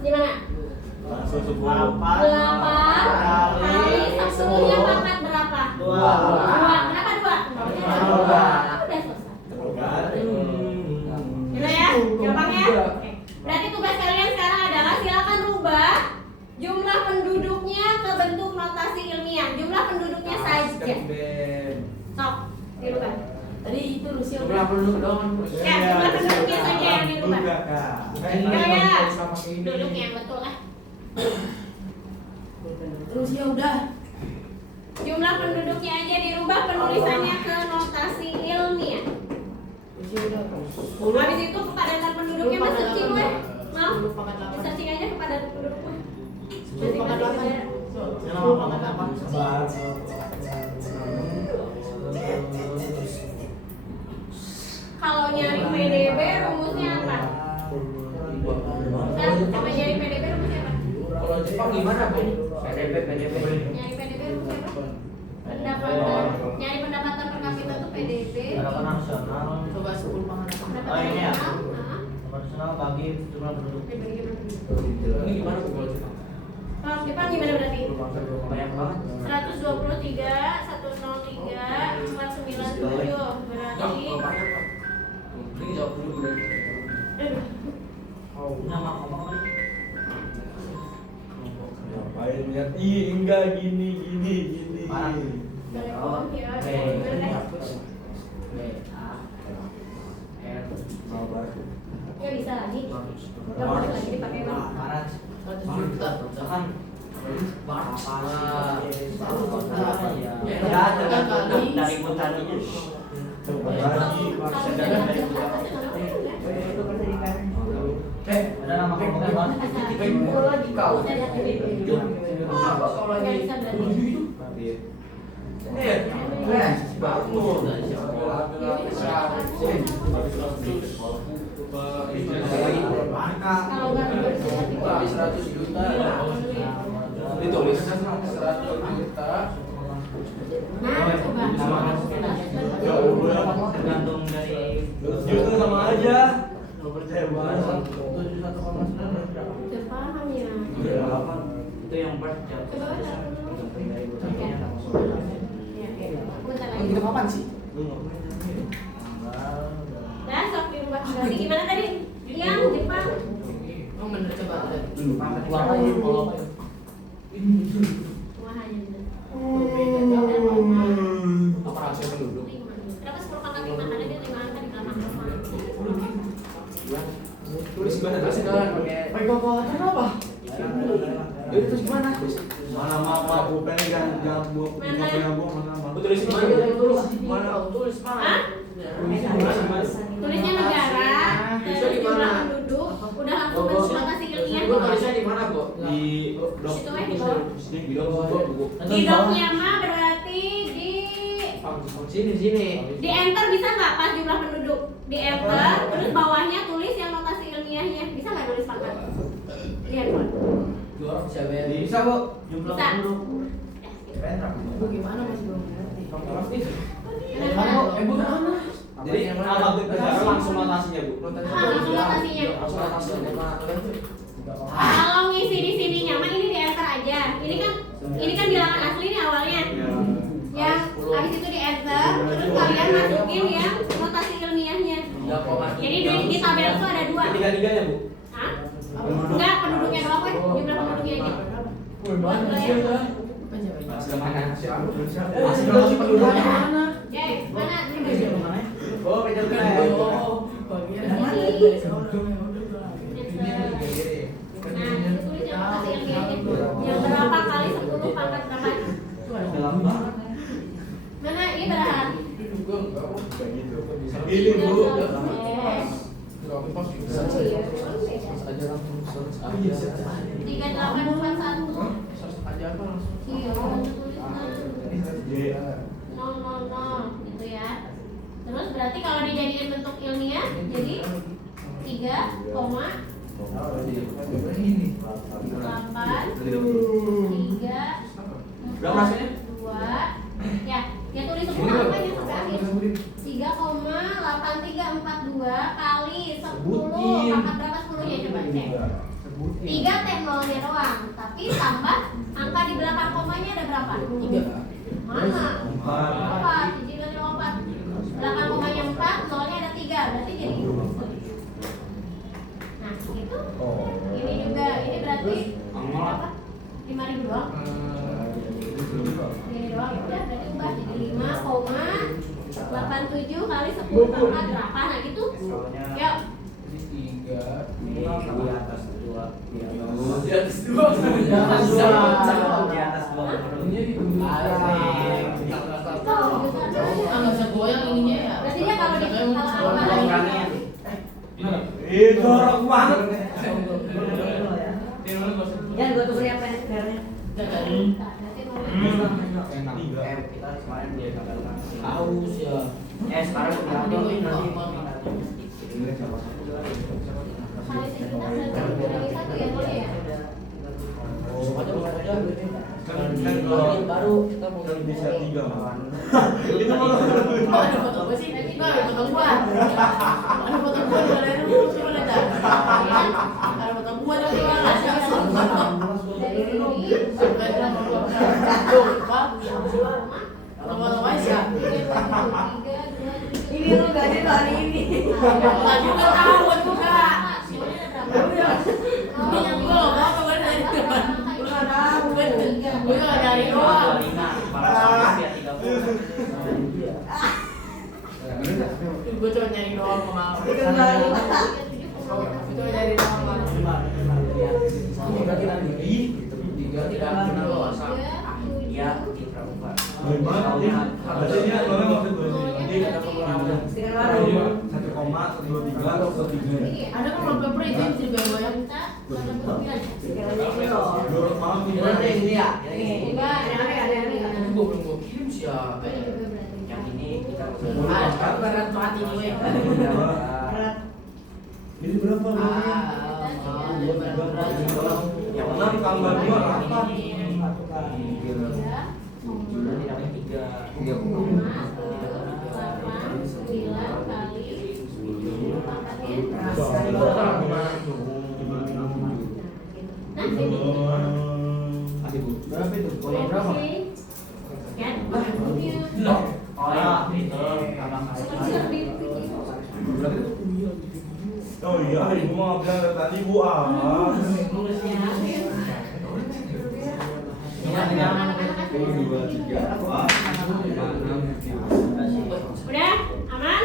gimana? 8 kali 10-nya pangkat berapa? 2. Kenapa 2? Udah selesai. Gitu ya? Gampang ya? Oke. Berarti tugas kalian sekarang adalah silakan rubah jumlah penduduknya ke bentuk notasi ilmiah. Jumlah penduduknya saja. Sok, dirubah. Tadi itu Rusia Jumlah penduduk doang. Ya, jumlah penduduknya saja yang dirubah. Ya, Ini. duduk yang betul lah. Rusia udah. Jumlah penduduknya aja dirubah, penulisannya ke notasi ilmiah. Rusia udah. Habis itu kepadatan penduduknya mas searching weh. Mau? 10 pangkat 8. Searching aja kepadatan penduduk weh. 10 pangkat 8. 10 pangkat 8. Kalau nyari PDB rumusnya apa? Nah, coba nyari PDB rumusnya apa? Kalau Jepang gimana, Bu? PDB. Nyari PDB rumusnya apa? Pendapatan. Nyari pendapatan per kapita tuh PDB. Pendapatan nasional. Coba 10 pangkat 8. Pendapatan ini ya? nasional. Pendapatan nasional bagi jumlah penduduk. Ini gimana, Bu, kalau Jepang? Kalau Jepang gimana berarti? Banyak banget. 123, 103, 497 berarti. Ini jawab dulu berarti. Nama koma kan? Ngapain lihat? Ih, enggak gini. Telekom ya. Oke. Bener deh. Ya bisa lagi. Gak boleh lagi dipakai bang. 100 juta. Jangan. Ya, tergantung dari putaninya. Ada nama koma kan? lagi kau. Nggak bisa berarti. Bangun. Kalau nggak tulis Habis 100 juta. Ditulis 100 juta. Nah, coba. Tergantung dari Itu sama aja. Nggak percaya banget. 71,9 berapa? Udah paham ya. Itu yang per jam. Coba baca dulu. Bentar lagi. Itu kapan sih? Dah, sok dirubah. Berarti gimana tadi? Yang Jepang. Oh bener coba lihat. Warnanya kalau apa ya? Wahanya bener. Tuh, beda jauh. Apa rasio penduduk? 5. Kenapa 10 pangkat 5? Karena dia 5 angka di belakang koma. Tulis gimana? Tulis kan pakai Kalkulator apa? Jadi terus gimana? Mana mama pulpen kan gabung mana. Tulis gimana? Mana? Tulis Hah? mana? Tulisnya negara, Tulisnya di jumlah mana? penduduk, udah langsung bentuk notasi ilmiah. Gua tulisnya di mana, Bu? Di blog. Situ aja di bawah. Di blog. Di doknya mah berarti di Sini. enter bisa nggak pas jumlah penduduk? Di enter, terus bawahnya tulis yang notasi ilmiahnya. Bisa nggak nulis pangkat? Di handphone. Dua orang bisa bayar. Bisa, Bu. Jumlah Bisa. penduduk. Ya, gitu. Bu gimana masih belum ngerti. Bu mana? Jadi alfabet negara langsung notasinya, Bu. Langsung notasinya. Langsung notasinya. Kalau ngisi di sininya mah ini di enter aja. Ini kan bilangan asli nih awalnya. Yang habis itu di enter, terus kalian masukin yang notasi ilmiahnya. Jadi di tabel itu ada 2. Tiga-tiganya, Bu. Hah? Enggak, penduduknya doang weh, jumlah penduduknya aja. Masih penduduknya. Jay, mana? Oh, kejar Nah, itu tulis yang notasi ilmiahnya. Yang berapa kali 10 pangkat berapa? dalam banget. Mana ini berapa? Pilih, Bu. Tiga 3841. Iya, gitu ya. Terus berarti kalau dijadiin bentuk ilmiah jadi 3,8 3 Berapa hasilnya? 2 ya tulis semua angkanya sampai akhir 3,8342 kali 10 pangkat berapa 10 nya coba cek 3 T nolnya doang tapi tambah angka di belakang komanya ada berapa? 3. Mana? 4 cicilannya 4 belakang komanya 4 nolnya ada 3 berarti jadi nah gitu ini juga ini berarti berapa? 5.000 doang ini doang ya udah berarti ubah jadi 5,87 kali 10 pangkat berapa nah gitu yuk Di atas 2. Di atas 2. Nggak bisa goyang ininya ya. berarti dia kalau Jorok banget. Ya, gua tuh beri apa ya? Kita kemarin dia katakan Haus ya. sekarang Nanti gua info. kali sekitar berarti 1 ya boleh ya Baru kita mau Bisa 3, Mas. Itu mau ada foto gue sih. Nah, ada foto gua. Ada foto gua di mana itu? Coba lihat dah. Ada foto gua di mana? dari sini Sampai nama gua. Tuh, Pak. Foto Aisyah. ini lu gak ada hari ini Enggak juga tahu juga. oh yang Gua loh, apa gue dari depan. Gua tahu kan. Gua enggak nyari doang. Gua cuma nyari doang mau. Gua nyari doang mau. Tiga tidak kenal loh asal. Iya, kita buka. Baik banget, Dik. Hasilnya orang maksud gue. Dik, ada pengurangan. 1,123 atau 1,3. Ada kan belum paper itu bisa digoyang-goyang. Jorok banget nih. Bener deh ini ya. ada Gua belum gua kirim siapa? Yang ini kita Berat tuh hati gue. Ini berapa? Ah, Yang 6 tambah 2 apa? Berapa itu? Boleh berapa? Oh ya, itu. Oh iya, ibu mau bilang tadi bu Udah? Aman?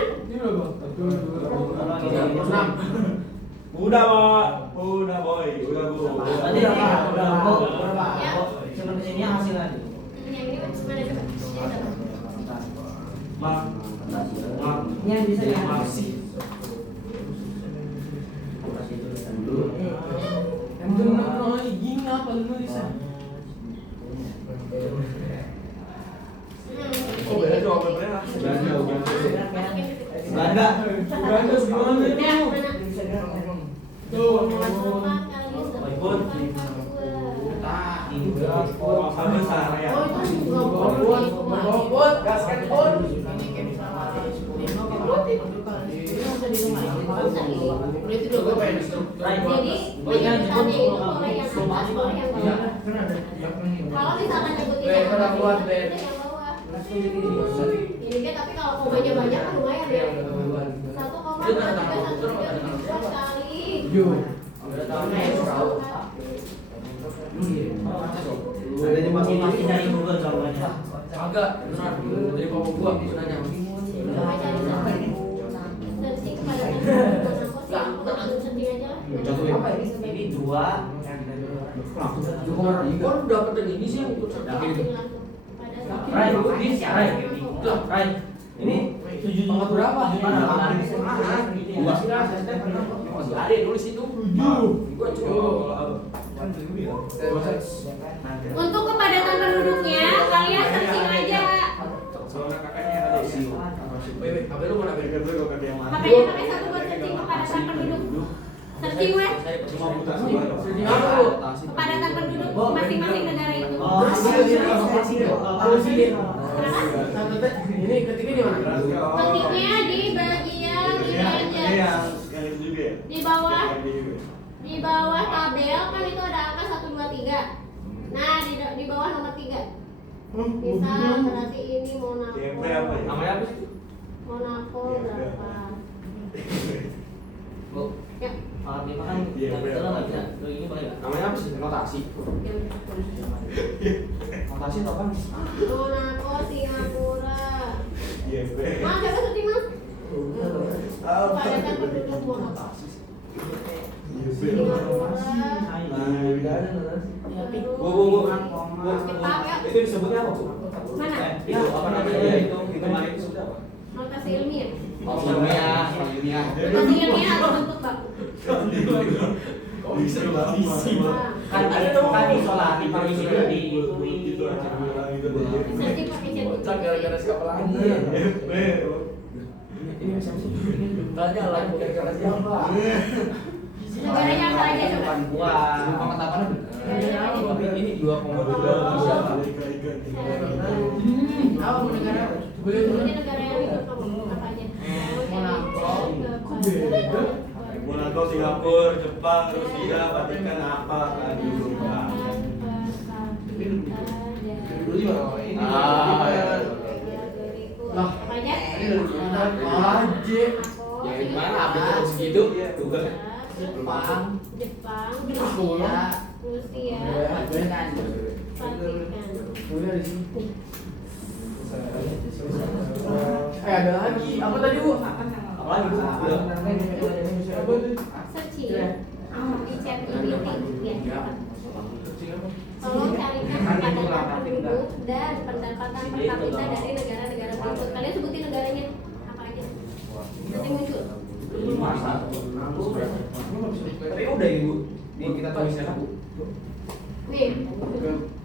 Udah Pak, udah boy, udah bu. Tadi udah Ya. Seperti ini hasilnya. Yang ini mana coba? Yang Mak, Ini yang bisa ya. Yang benar gini apa nulisnya? oh beda jawabannya. Belanda. Uganda gimana itu? Udah, mana? Tuh. Sama saya. Bobot, gaskan pun. Jadi penyebutannya itu boleh yang atas, boleh yang bawah. Kalau misalkan nyebutin yang atas, nyebutin yang bawah. Jadi tapi kalau komanya banyak kan lumayan ya. 1,3 kali. Ada masing-masing dari Google contohnya. Agak beneran dari papa gua sebenarnya. Coba cari sama. Searching kepada searching aja lah. Ini 2. Kok lu dapet yang ini sih yang ikut Langsung itu? Right. Ini 7 Tanggal berapa? Ada nulis itu. Gua Untuk kepadatan penduduknya kalian searching aja. HP lu mana beda? HP-nya pakai satu buat searching kepadatan penduduk. Searching web Searching apa lu? kepadatan penduduk masing-masing negara itu. Kenapa? Ini ketiknya di mana? Ketiknya di bagian ini aja. yang itu juga ya? Di bawah tabel kan itu ada angka 1 2 3. Nah, di bawah nomor 3. Misal berarti ini Monaco. DMP apa ya? Namanya apa sih? Monaco berapa? Ya. Kita kan nggak bisa. Ini boleh nggak? Namanya apa sih? Notasi. Notasi apa kan? Monaco, Singapura. DMP. Mas, siapa searching mas? Kepadatan penduduk Monaco. Singapura. Jepang ya. Itu disebutnya apa, Bu? Mana? Itu apa namanya? Itu kemarin disebutnya apa? Notasi ilmiah. Ilmiah. Notasi ilmiah atau bentuk baku. Kan isolasi pakai di itu. Searching pakai chat. Gara-gara siapa lagi? Ini siapa sih? Tanya lah, gara-gara siapa? Negaranya apa aja coba? Pengetahuan ini 2,2 apa negara? Sebutin negara yang ikut kamu apa aja? Monaco, Singapura, Jepang, Rusia, Vatikan apa kan dulu Pak? Lah, apa aja? aja. Ya gimana? Update terus segitu? Tuh kan. Jepang, Rusia, Vatikan. Ada lagi. Apa tadi, Bu? Apa lagi Bu? Searching di chat ini ya. Tolong carikan kepadatan penduduk dan pendapatan per kapita dari negara-negara berikut. Kalian sebutin negaranya apa aja? Nanti muncul. Tapi udah Ibu. Ini kita tulisnya apa, Bu? Nih,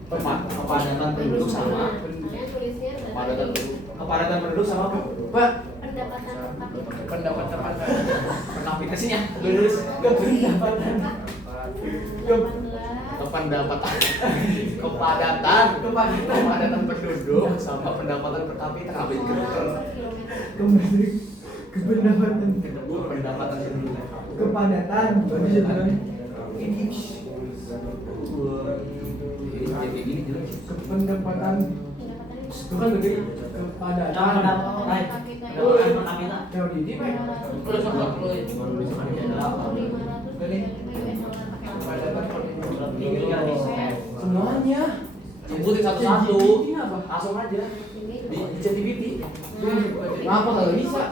Kepadatan penduduk sama kalian tulisnya kepadatan berarti penduduk. Kepadatan penduduk sama apa? Pak, pendapatan per kapita. pendapatan aplikasinya. Lulus ke pendapatan. kepadatan penduduk sama pendapatan per kapita ngapain pendapatan penduduk Kepadatan. jadi gini jelas Pendapatan. Itu kan gede. Kepadatan. Kalau di mana? Terus apa lo? Semuanya. sebutin satu-satu langsung aja di ChatGPT Kenapa kalau bisa?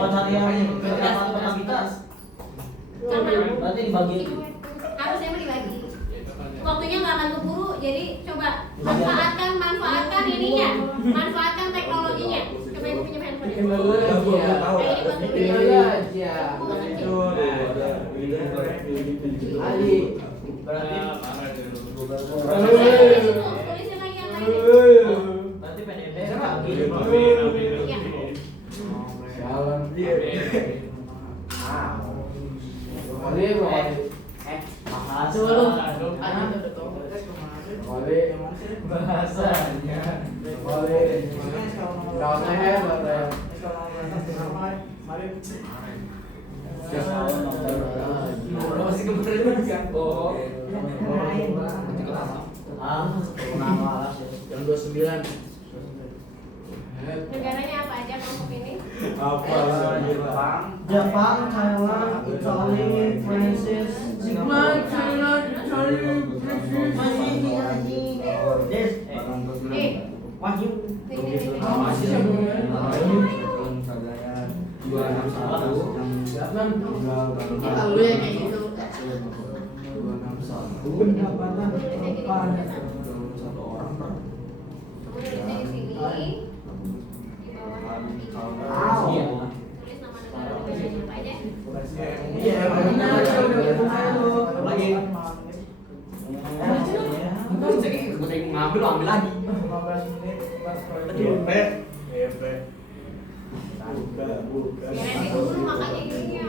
Oh, cari yang pendapatan per kapita. Berarti dibagi. Harusnya mah dibagi. Waktunya nggak akan keburu, jadi coba manfaatkan ininya, manfaatkan teknologinya. Coba ibu pinjam handphone. Ali. Tulisnya lagi yang lain. Berarti PDB bagi. Iya. Jalan dia. Sebelum anak udah tahu. Boleh. Bahasanya. Boleh. Daunnya boleh. masih kebetulan kan oh yang 29 Negaranya apa aja kelompok ini? Jepang, Thailand, Italy, Prancis, Singapura. Wahyu. Kalau lu yang kayak gitu. Pendapatan Tulisnya di sini. Di bawah tulis nama negara apa aja. Iya, benar. Lagi. jadi ngambil ambil lagi 15 menit. Kirain dulu makanya gini ya.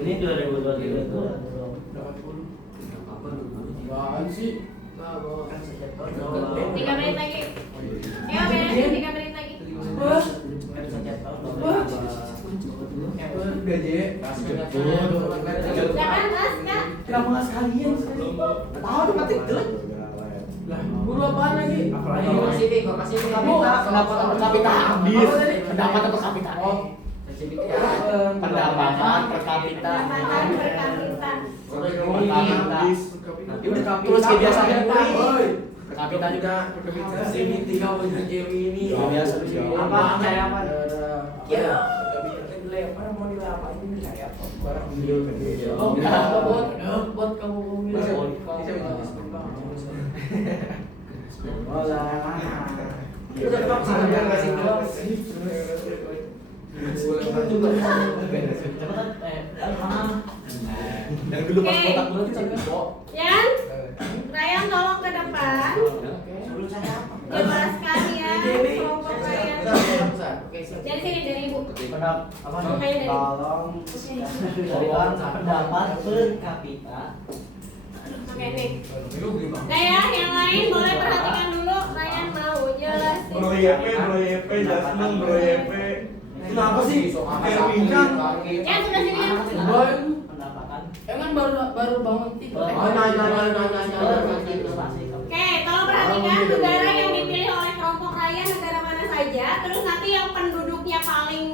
Ini 2023 itu. Apaan sih? 3 menit lagi. Ya beresin 3 menit lagi. Gaji. Jangan mas kak. Kenapa nggak sekalian? tahu tuh ketik jelek Lah, guru apaan lagi? pendapatan per kapita habis pendapatan per kapita pendapatan per kapita Pendapatan per kapita. terus kayak biasanya per kapita juga Sini 3 untuk Jerry ini. biasa Apa kayak apa? ya Oh, buat kamu yang dulu pas kotak dulu kita bisa Yan, Ryan tolong ke depan. Jelaskan ya kelompok Ryan. Dari sini dari ibu. Tolong pendapat per kapita. Oke nih. Nah ya, yang lain boleh perhatikan dulu. Ryan mau jelasin. Bro YP, Jasmine, Bro YP. Kenapa sih? Kayak bincang. Ya sudah sini ya. Pendapatan. Emang baru bangun tidur. Oke, tolong perhatikan negara yang dipilih oleh kelompok Ryan negara mana saja. Terus nanti yang penduduknya paling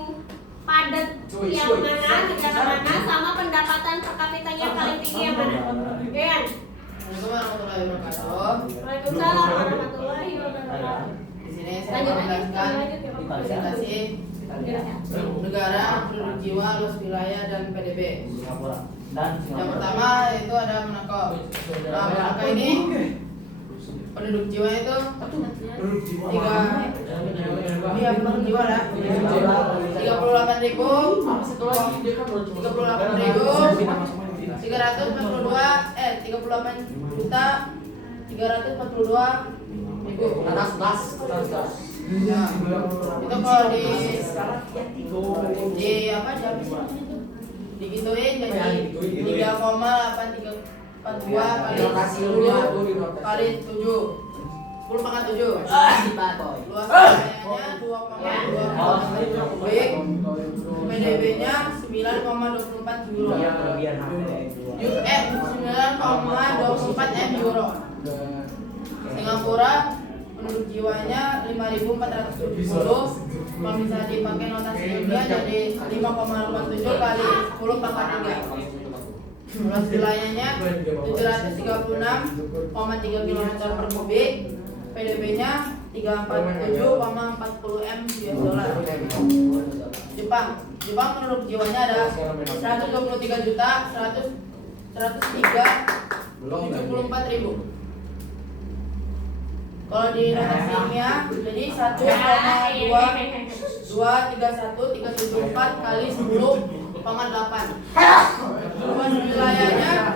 padat yang mana, negara mana, sama pendapatan per kapitanya paling tinggi yang mana. Oke kan? Assalamualaikum warahmatullahi wabarakatuh. Waalaikumsalam warahmatullahi wabarakatuh. Di sini saya Lanjut akan lanjut menjelaskan lanjut ya, Pak. presentasi negara, penduduk jiwa, luas wilayah, dan PDB. Singapura. Dan Yang pertama itu ada Monaco. Nah, Monaco ini penduduk jiwa itu tiga penduduk jiwa lah 38.342 atas Nah, itu kalau di apa digituin jadi Digituin. 3,8342 kali Rotasi 10 kali 7 10 pangkat 7 luas areanya 2,2 kubik, PDB nya 9,24 euro, US 9,24 M euro. Singapura penduduk jiwanya 5.470. Kalau bisa dipakai notasi ilmiah jadi 5,87 kali 10 pangkat 3. Luas wilayahnya 736,3 km per kubik, PDB-nya 347,40 M US dollar. Jepang penduduk jiwanya ada 123.103.74.000. Kalau di notasi ilmiah jadi 1,231,374 kali 10 pangkat 8. Luas wilayahnya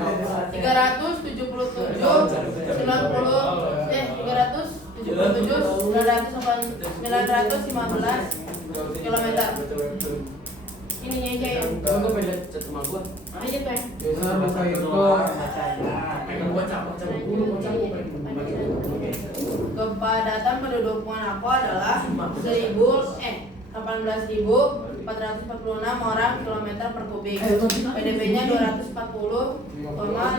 377.915 km. Ininya aja ya. Gue pengen chat sama gua. Aja tuh. Biasa baca itu. Pengen gua capek dulu, Kepadatan penduduk Monaco adalah 18.446 orang kilometer per kubik. PDB-nya 240.535 dolar.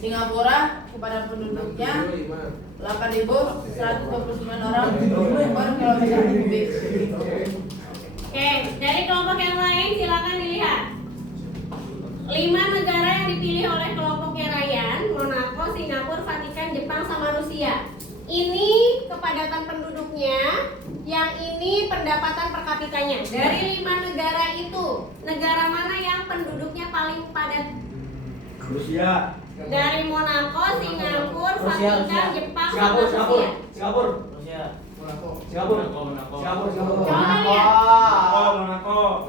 Singapura kepada penduduknya 8.129 orang per kilometer kubik. Oke, dari kelompok yang lain silakan dilihat. 5 negara yang dipilih oleh kelompoknya Ryan, Monaco, Singapura, Vatikan, Jepang, sama Rusia. Ini kepadatan penduduknya, yang ini pendapatan per kapitanya. Dari 5 negara itu, negara mana yang penduduknya paling padat? Rusia. Dari Monaco, Singapura, Rusia. Vatikan, Jepang, sama Rusia. Singapura. Coba lihat. Monaco.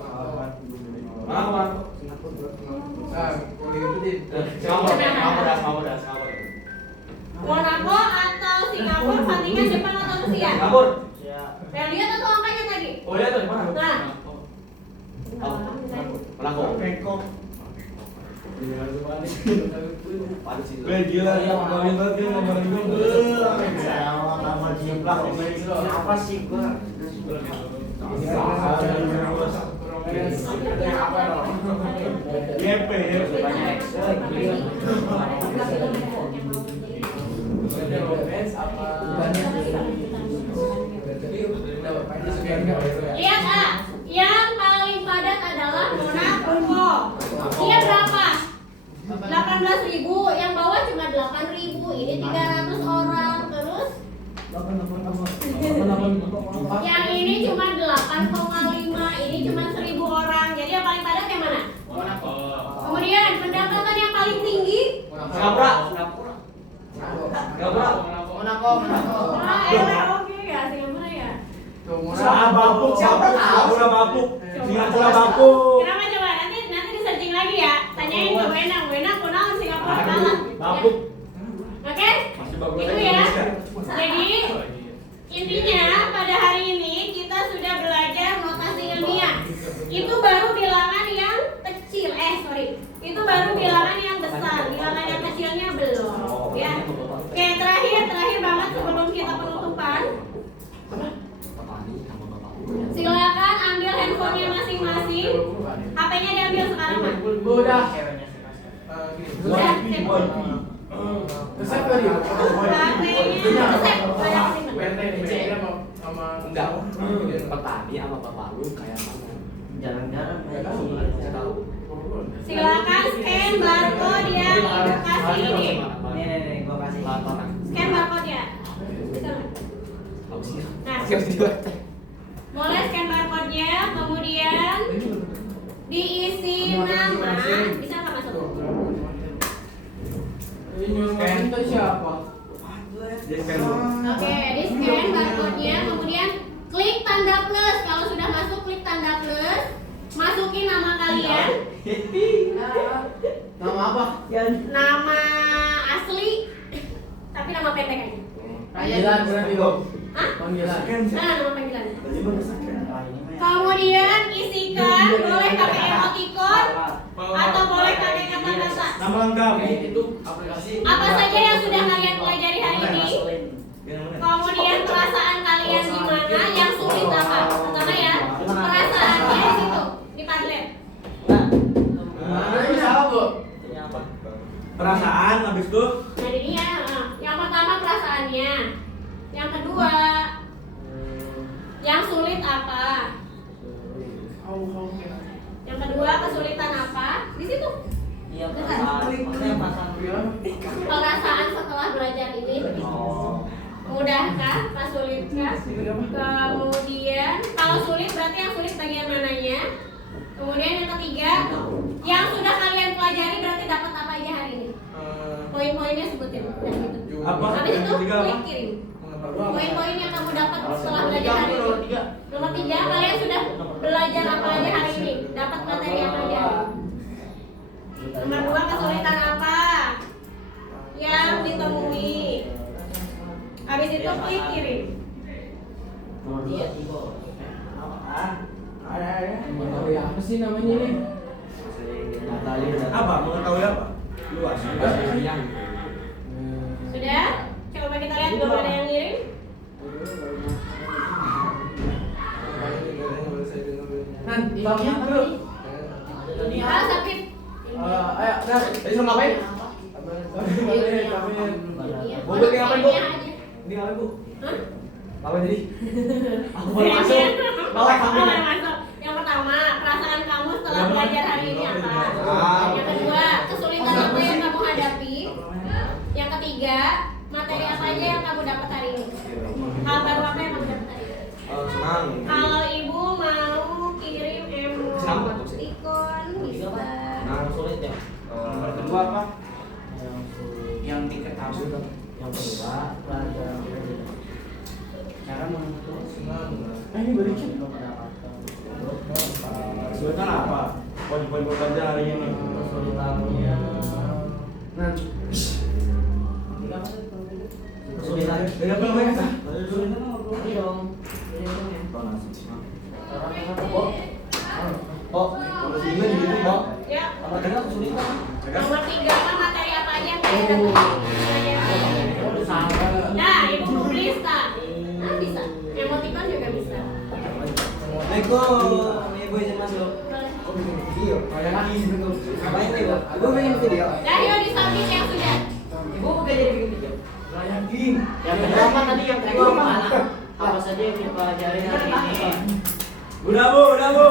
Monaco atau Singapura, Vatikan, Jepang atau Rusia? Singapura. Nah, lihat atau angkanya tadi? Oh ya tuh di mana? Nah, Monaco. Bangkok. Gila, kawin banget dia nomor 5. Nama jiplak apa sih gua? YP. lihat yang paling padat adalah Monaco. Dia berapa? 18.000, yang bawah cuma 8.000. Ini 300 orang. Terus yang ini cuma 8,5, ini cuma 1.000 orang. Jadi yang paling padat yang mana? Kemudian pendapatan yang paling tinggi? Singapura. Monaco. Oke ya, Singapura ya. Singapura bapuk. Kenapa coba? Nanti di searching lagi ya. Tanyain ke Wenang kunaon Singapura kalah. Bapuk. Oke? Itu ya. Jadi intinya pada hari ini kita sudah belajar notasi ilmiah. Itu baru bilangan yang kecil. Itu baru bilangan yang besar. Bilangan yang kecilnya belum. Ya. Oke, terakhir banget sebelum kita penutupan. Silakan ambil handphonenya masing-masing. HP-nya diambil sekarang, Mas. Udah. Udah. Resep tadi. HP-nya resep banyak simpen. Enggak. Petani sama bapak lu kayak mana? Jarang-jarang Saya tahu. Silakan scan barcode yang kasih ini. Nih, gua kasih. Scan barcode ya. Bisa nggak? Nah, boleh scan barcode-nya, kemudian diisi nama. Bisa nggak masuk? Itu siapa? Oke, di scan barcode-nya, kemudian klik tanda plus. Kalau sudah masuk, klik tanda plus. Masukin nama kalian. Nama apa? Nama asli. Tapi nama pendek aja. Panggilan berarti kok. Hah? Panggilan. Nah, nama panggilan. Kemudian isikan, boleh pakai emoticon atau boleh pakai kata-kata. Nama lengkap. Itu aplikasi. Apa saja yang sudah kalian pelajari hari ini? Kemudian perasaan kalian gimana? Yang sulit apa? Pertama ya, perasaannya di situ di Padlet. Ini salah, Bu. Perasaan habis itu Nah ini ya, yang pertama perasaannya. Yang kedua, yang sulit apa? Yang kedua kesulitan apa? Di situ. Iya, perasaan. Perasaan setelah belajar ini. Mudahkah? Pas sulitkah? Kemudian kalau sulit berarti yang sulit bagian mananya? Kemudian yang ketiga, yang sudah kalian pelajari berarti dapat apa aja hari ini? Poin-poinnya sebutin. Udah gitu. apa? Habis itu Ketiga apa? klik kirim. Poin-poin yang kamu dapat setelah belajar hari ini. Nomor 3, kalian sudah belajar apa aja hari ini? Dapat materi apa aja? Nomor 2, kesulitan apa yang ditemui? Habis itu klik kirim. Mengetahui apa sih namanya nih? Apa? Mengetahui apa? Luas. Sudah? Coba kita lihat belum ada yang ngirim. Nan, ilangnya apa nih? Ah, Sapit. Ayo, Nan, tadi sama ngapain? Bu, Untuk ini ngapain, Bu? poinnya aja. Ini ngapain, Bu? Hah? Ngapain tadi? Aku Iya, boleh masuk. iya. Boleh kami. Boleh masuk. Yang pertama, perasaan kamu setelah belajar hari ini apa? Yang kedua, kesulitan apa yang kamu hadapi? Yang ketiga, materi apa aja yang kamu dapat hari ini? Hal baru apa yang kamu dapat hari ini? Senang. Kalau ibu mau kirim emoticon bisa. Yang sulit ya. Nomor kedua apa? Yang tiket tamu. Yang kedua pelajaran cara menentukan Ini balikin. Kesulitan apa? Poin-poin belajar hari ini. kesulitannya. Nan, Kesulitan. Beda belum ya? Kesulitan apa? Ini dong. Oh, Kalau sini gitu ya. Ya. kalau dengar kesulitan. Nomor 3 apa materi apa aja yang kalian dapat? Nah, ibu mau lista. Nah, bisa. Emoticon juga bisa. Assalamualaikum. Ibu izin masuk. Boleh. Video. kayak lagi gitu. Ngapain nih, Bu? Ibu pengen video. Nah, yuk disubmit yang sudah. Ibu bukan jadi bikin video. Layakin. Yang pertama tadi yang kedua apa? Apa saja yang kita pelajari hari ini? Udah Bu, udah Bu.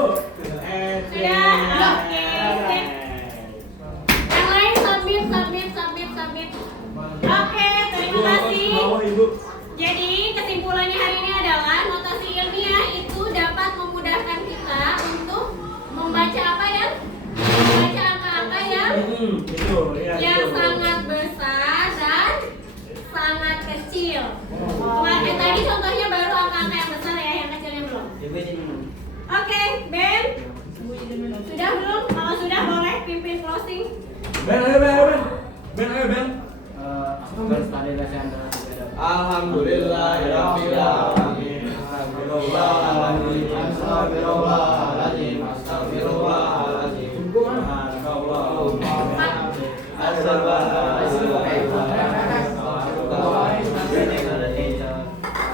Sudah. Oke. Sip. Yang lain submit. Oke, terima kasih. Mau Ibu. Jadi kesimpulannya hari ini adalah notasi ilmiah itu dapat memudahkan kita untuk membaca apa ya? Membaca angka-angka Itu, ya. yang itu. sangat besar dan sangat kecil. Kemarin tadi contohnya baru angka-angka yang besar ya, yang kecilnya belum. Ibu izin minum. Oke, Ben. Sudah belum? Kalau sudah boleh pimpin closing. Ben, ayo Ben, ayo Ben. Ben, ayo Ben. Alhamdulillahirabbil alamin. Astagfirullahaladzim. Astagfirullahaladzim. Astagfirullahaladzim. Subhanakallahumma wa bihamdika. Asyhadu an la ilaha illa anta.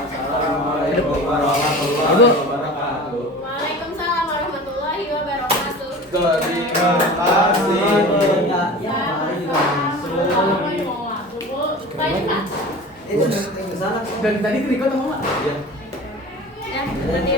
Assalamualaikum warahmatullahi wabarakatuh. Waalaikumsalam warahmatullahi wabarakatuh. Terima kasih. Banyak Kak? Itu dari sana. Dan tadi kerikot sama Mak? Iya. Ya, berarti